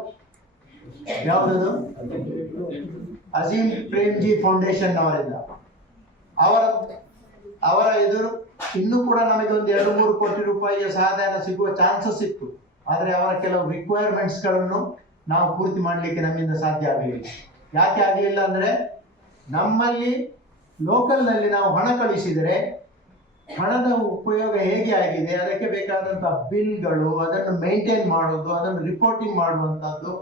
ಯಾವುದದು? ಅಜೀಂ ಪ್ರೇಮ್ಜಿ ಫೌಂಡೇಶನ್ ಅವರಿಂದ. ಅವರ ಎದುರು ಇನ್ನೂ ಕೂಡ ನಮಗೆ ಒಂದು 2-3 ಕೋಟಿ ರೂಪಾಯಿಯ ಸಹಾಯಧನ ಸಿಗುವ ಚಾನ್ಸಸ್ ಇತ್ತು. ಆದರೆ ಅವರ ಕೆಲವು ರಿಕ್ವೈರ್ಮೆಂಟ್ಸ್ಗಳನ್ನು ನಾವು ಪೂರ್ತಿ ಮಾಡಲಿಕ್ಕೆ ನಮ್ಮಿಂದ ಸಾಧ್ಯ ಆಗಲಿಲ್ಲ. ಯಾಕೆ ಆಗಲಿಲ್ಲ ಅಂದರೆ, ನಮ್ಮಲ್ಲಿ ಲೋಕಲ್ನಲ್ಲಿ ನಾವು ಹಣ ಕಳಿಸಿದರೆ ಹಣದ ಉಪಯೋಗ ಹೇಗೆ ಆಗಿದೆ, ಅದಕ್ಕೆ ಬೇಕಾದಂತಹ ಬಿಲ್ಗಳು, ಅದನ್ನು ಮೇಂಟೈನ್ ಮಾಡೋದು, ಅದನ್ನು ರಿಪೋರ್ಟಿಂಗ್ ಮಾಡುವಂತಹದ್ದು,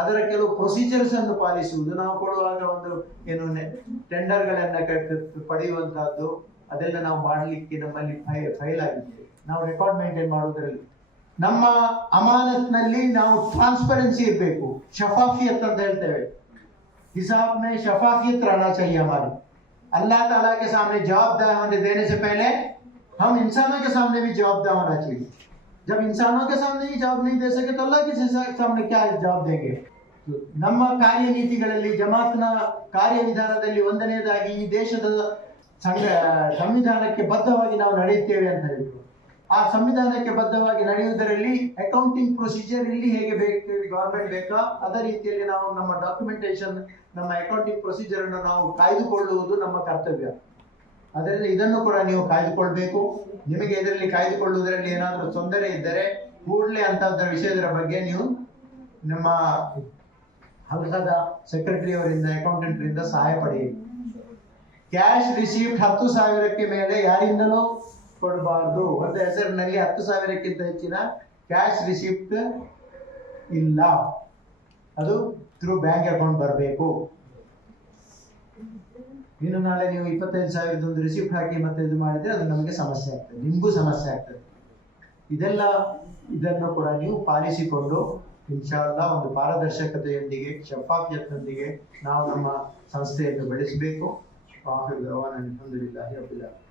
ಅದರ ಕೆಲವು ಪ್ರೊಸೀಜರ್ಸ್ ಅನ್ನು ಪಾಲಿಸುವುದು, ನಾವು ಕೊಡುವಾಗ ಒಂದು ಏನು ಟೆಂಡರ್ಗಳನ್ನ ಪಡೆಯುವಂತಹದ್ದು, ಅದೆಲ್ಲ ನಾವು ಮಾಡಲಿಕ್ಕೆ ನಮ್ಮಲ್ಲಿ ಫೈಲ್ ಆಗಿದೆ. ನಾವು ರೆಕಾರ್ಡ್ ಮೇಂಟೈನ್ ಮಾಡುವುದರಲ್ಲಿ ನಮ್ಮ ಅಮಾನತ್ನಲ್ಲಿ ನಾವು ಟ್ರಾನ್ಸ್ಪರೆನ್ಸಿ ಇರಬೇಕು, ಶಫಾಫಿಯತ್ ಅಂತ ಹೇಳ್ತೇವೆ. हिसाब में शफाफियत रहना चाहिए हमारी. अल्लाह ताला के सामने जवाबदेही देने से पहले हम इंसानों के सामने भी जवाबदेह होना चाहिए. जब इंसानों के सामने ही जवाब नहीं दे सके तो अल्लाह के सामने क्या जवाब देंगे? ನಮ್ಮ ಕಾರ್ಯನೀತಿಗಳಲ್ಲಿ ಜಮಾತ್ನ ಕಾರ್ಯವಿಧಾನದಲ್ಲಿ ಒಂದನೇದಾಗಿ ಈ ದೇಶದ ಸಂವಿಧಾನಕ್ಕೆ ಬದ್ಧವಾಗಿ ನಾವು ನಡೆಯುತ್ತೇವೆ ಅಂತ ಹೇಳಿದ್ರು. ಆ ಸಂವಿಧಾನಕ್ಕೆ ಬದ್ಧವಾಗಿ ನಡೆಯುವುದರಲ್ಲಿ ಅಕೌಂಟಿಂಗ್ ಪ್ರೊಸೀಜರ್ ಇಲ್ಲಿ ಹೇಗೆ ಬೇಕು, ಗವರ್ಮೆಂಟ್ ಬೇಕಾ ಅದೇ ರೀತಿಯಲ್ಲಿ ನಾವು ನಮ್ಮ ಡಾಕ್ಯುಮೆಂಟೇಶನ್, ನಮ್ಮ ಅಕೌಂಟಿಂಗ್ ಪ್ರೊಸೀಜರ್ ಅನ್ನು ನಾವು ಕಾಯ್ದುಕೊಳ್ಳುವುದು ನಮ್ಮ ಕರ್ತವ್ಯ. ಅದರಿಂದ ಇದನ್ನು ಕೂಡ ನೀವು ಕಾಯ್ದುಕೊಳ್ಬೇಕು. ನಿಮಗೆ ಇದರಲ್ಲಿ ಕಾಯ್ದುಕೊಳ್ಳುವುದರಲ್ಲಿ ಏನಾದರೂ ತೊಂದರೆ ಇದ್ದರೆ ಕೂಡಲೇ ಅಂತಹದ್ದರ ವಿಷಯದ ಬಗ್ಗೆ ನೀವು ನಮ್ಮ ಹಲ್ಕದ ಸೆಕ್ರೆಟರಿ ಅವರಿಂದ, ಅಕೌಂಟೆಂಟ್ ರಿಂದ ಸಹಾಯ ಪಡೆಯಿರಿ. ಕ್ಯಾಶ್ ರಿಸೀಪ್ಟ್ 10,000ಕ್ಕೆ ಮೇಲೆ ಯಾರಿಂದಲೂ ಕೊಡಬಾರ್ದು. ಒಂದು ಹೆಸರಿನಲ್ಲಿ 10,000ಕ್ಕಿಂತ ಹೆಚ್ಚಿನ ಕ್ಯಾಶ್ ರಿಸಿಪ್ಟ್ ಇಲ್ಲ. ಅದು ಥ್ರೂ ಬ್ಯಾಂಕ್ ಅಕೌಂಟ್ ಬರಬೇಕು. ಇನ್ನು ನಾಳೆ ನೀವು 25,000 ಒಂದು ರಿಸಿಪ್ಟ್ ಹಾಕಿ ಮತ್ತೆ ಇದು ಮಾಡಿದ್ರೆ ಅದು ನಮಗೆ ಸಮಸ್ಯೆ ಆಗ್ತದೆ, ನಿಮಗೂ ಸಮಸ್ಯೆ ಆಗ್ತದೆ. ಇದನ್ನು ಕೂಡ ನೀವು ಪಾಲಿಸಿಕೊಂಡು ಇನ್ಶಾಅಲ್ಲಾ ಒಂದು ಪಾರದರ್ಶಕತೆಯೊಂದಿಗೆ, ಶಫಾಫಿಯತ್ನೊಂದಿಗೆ ನಾವು ನಮ್ಮ ಸಂಸ್ಥೆಯನ್ನು ಬೆಳೆಸಬೇಕು. ಅಲ್ಹಮ್ದುಲಿಲ್ಲಾಹಿ ರಬ್ಬಿಲ್ ಆಲಮೀನ್.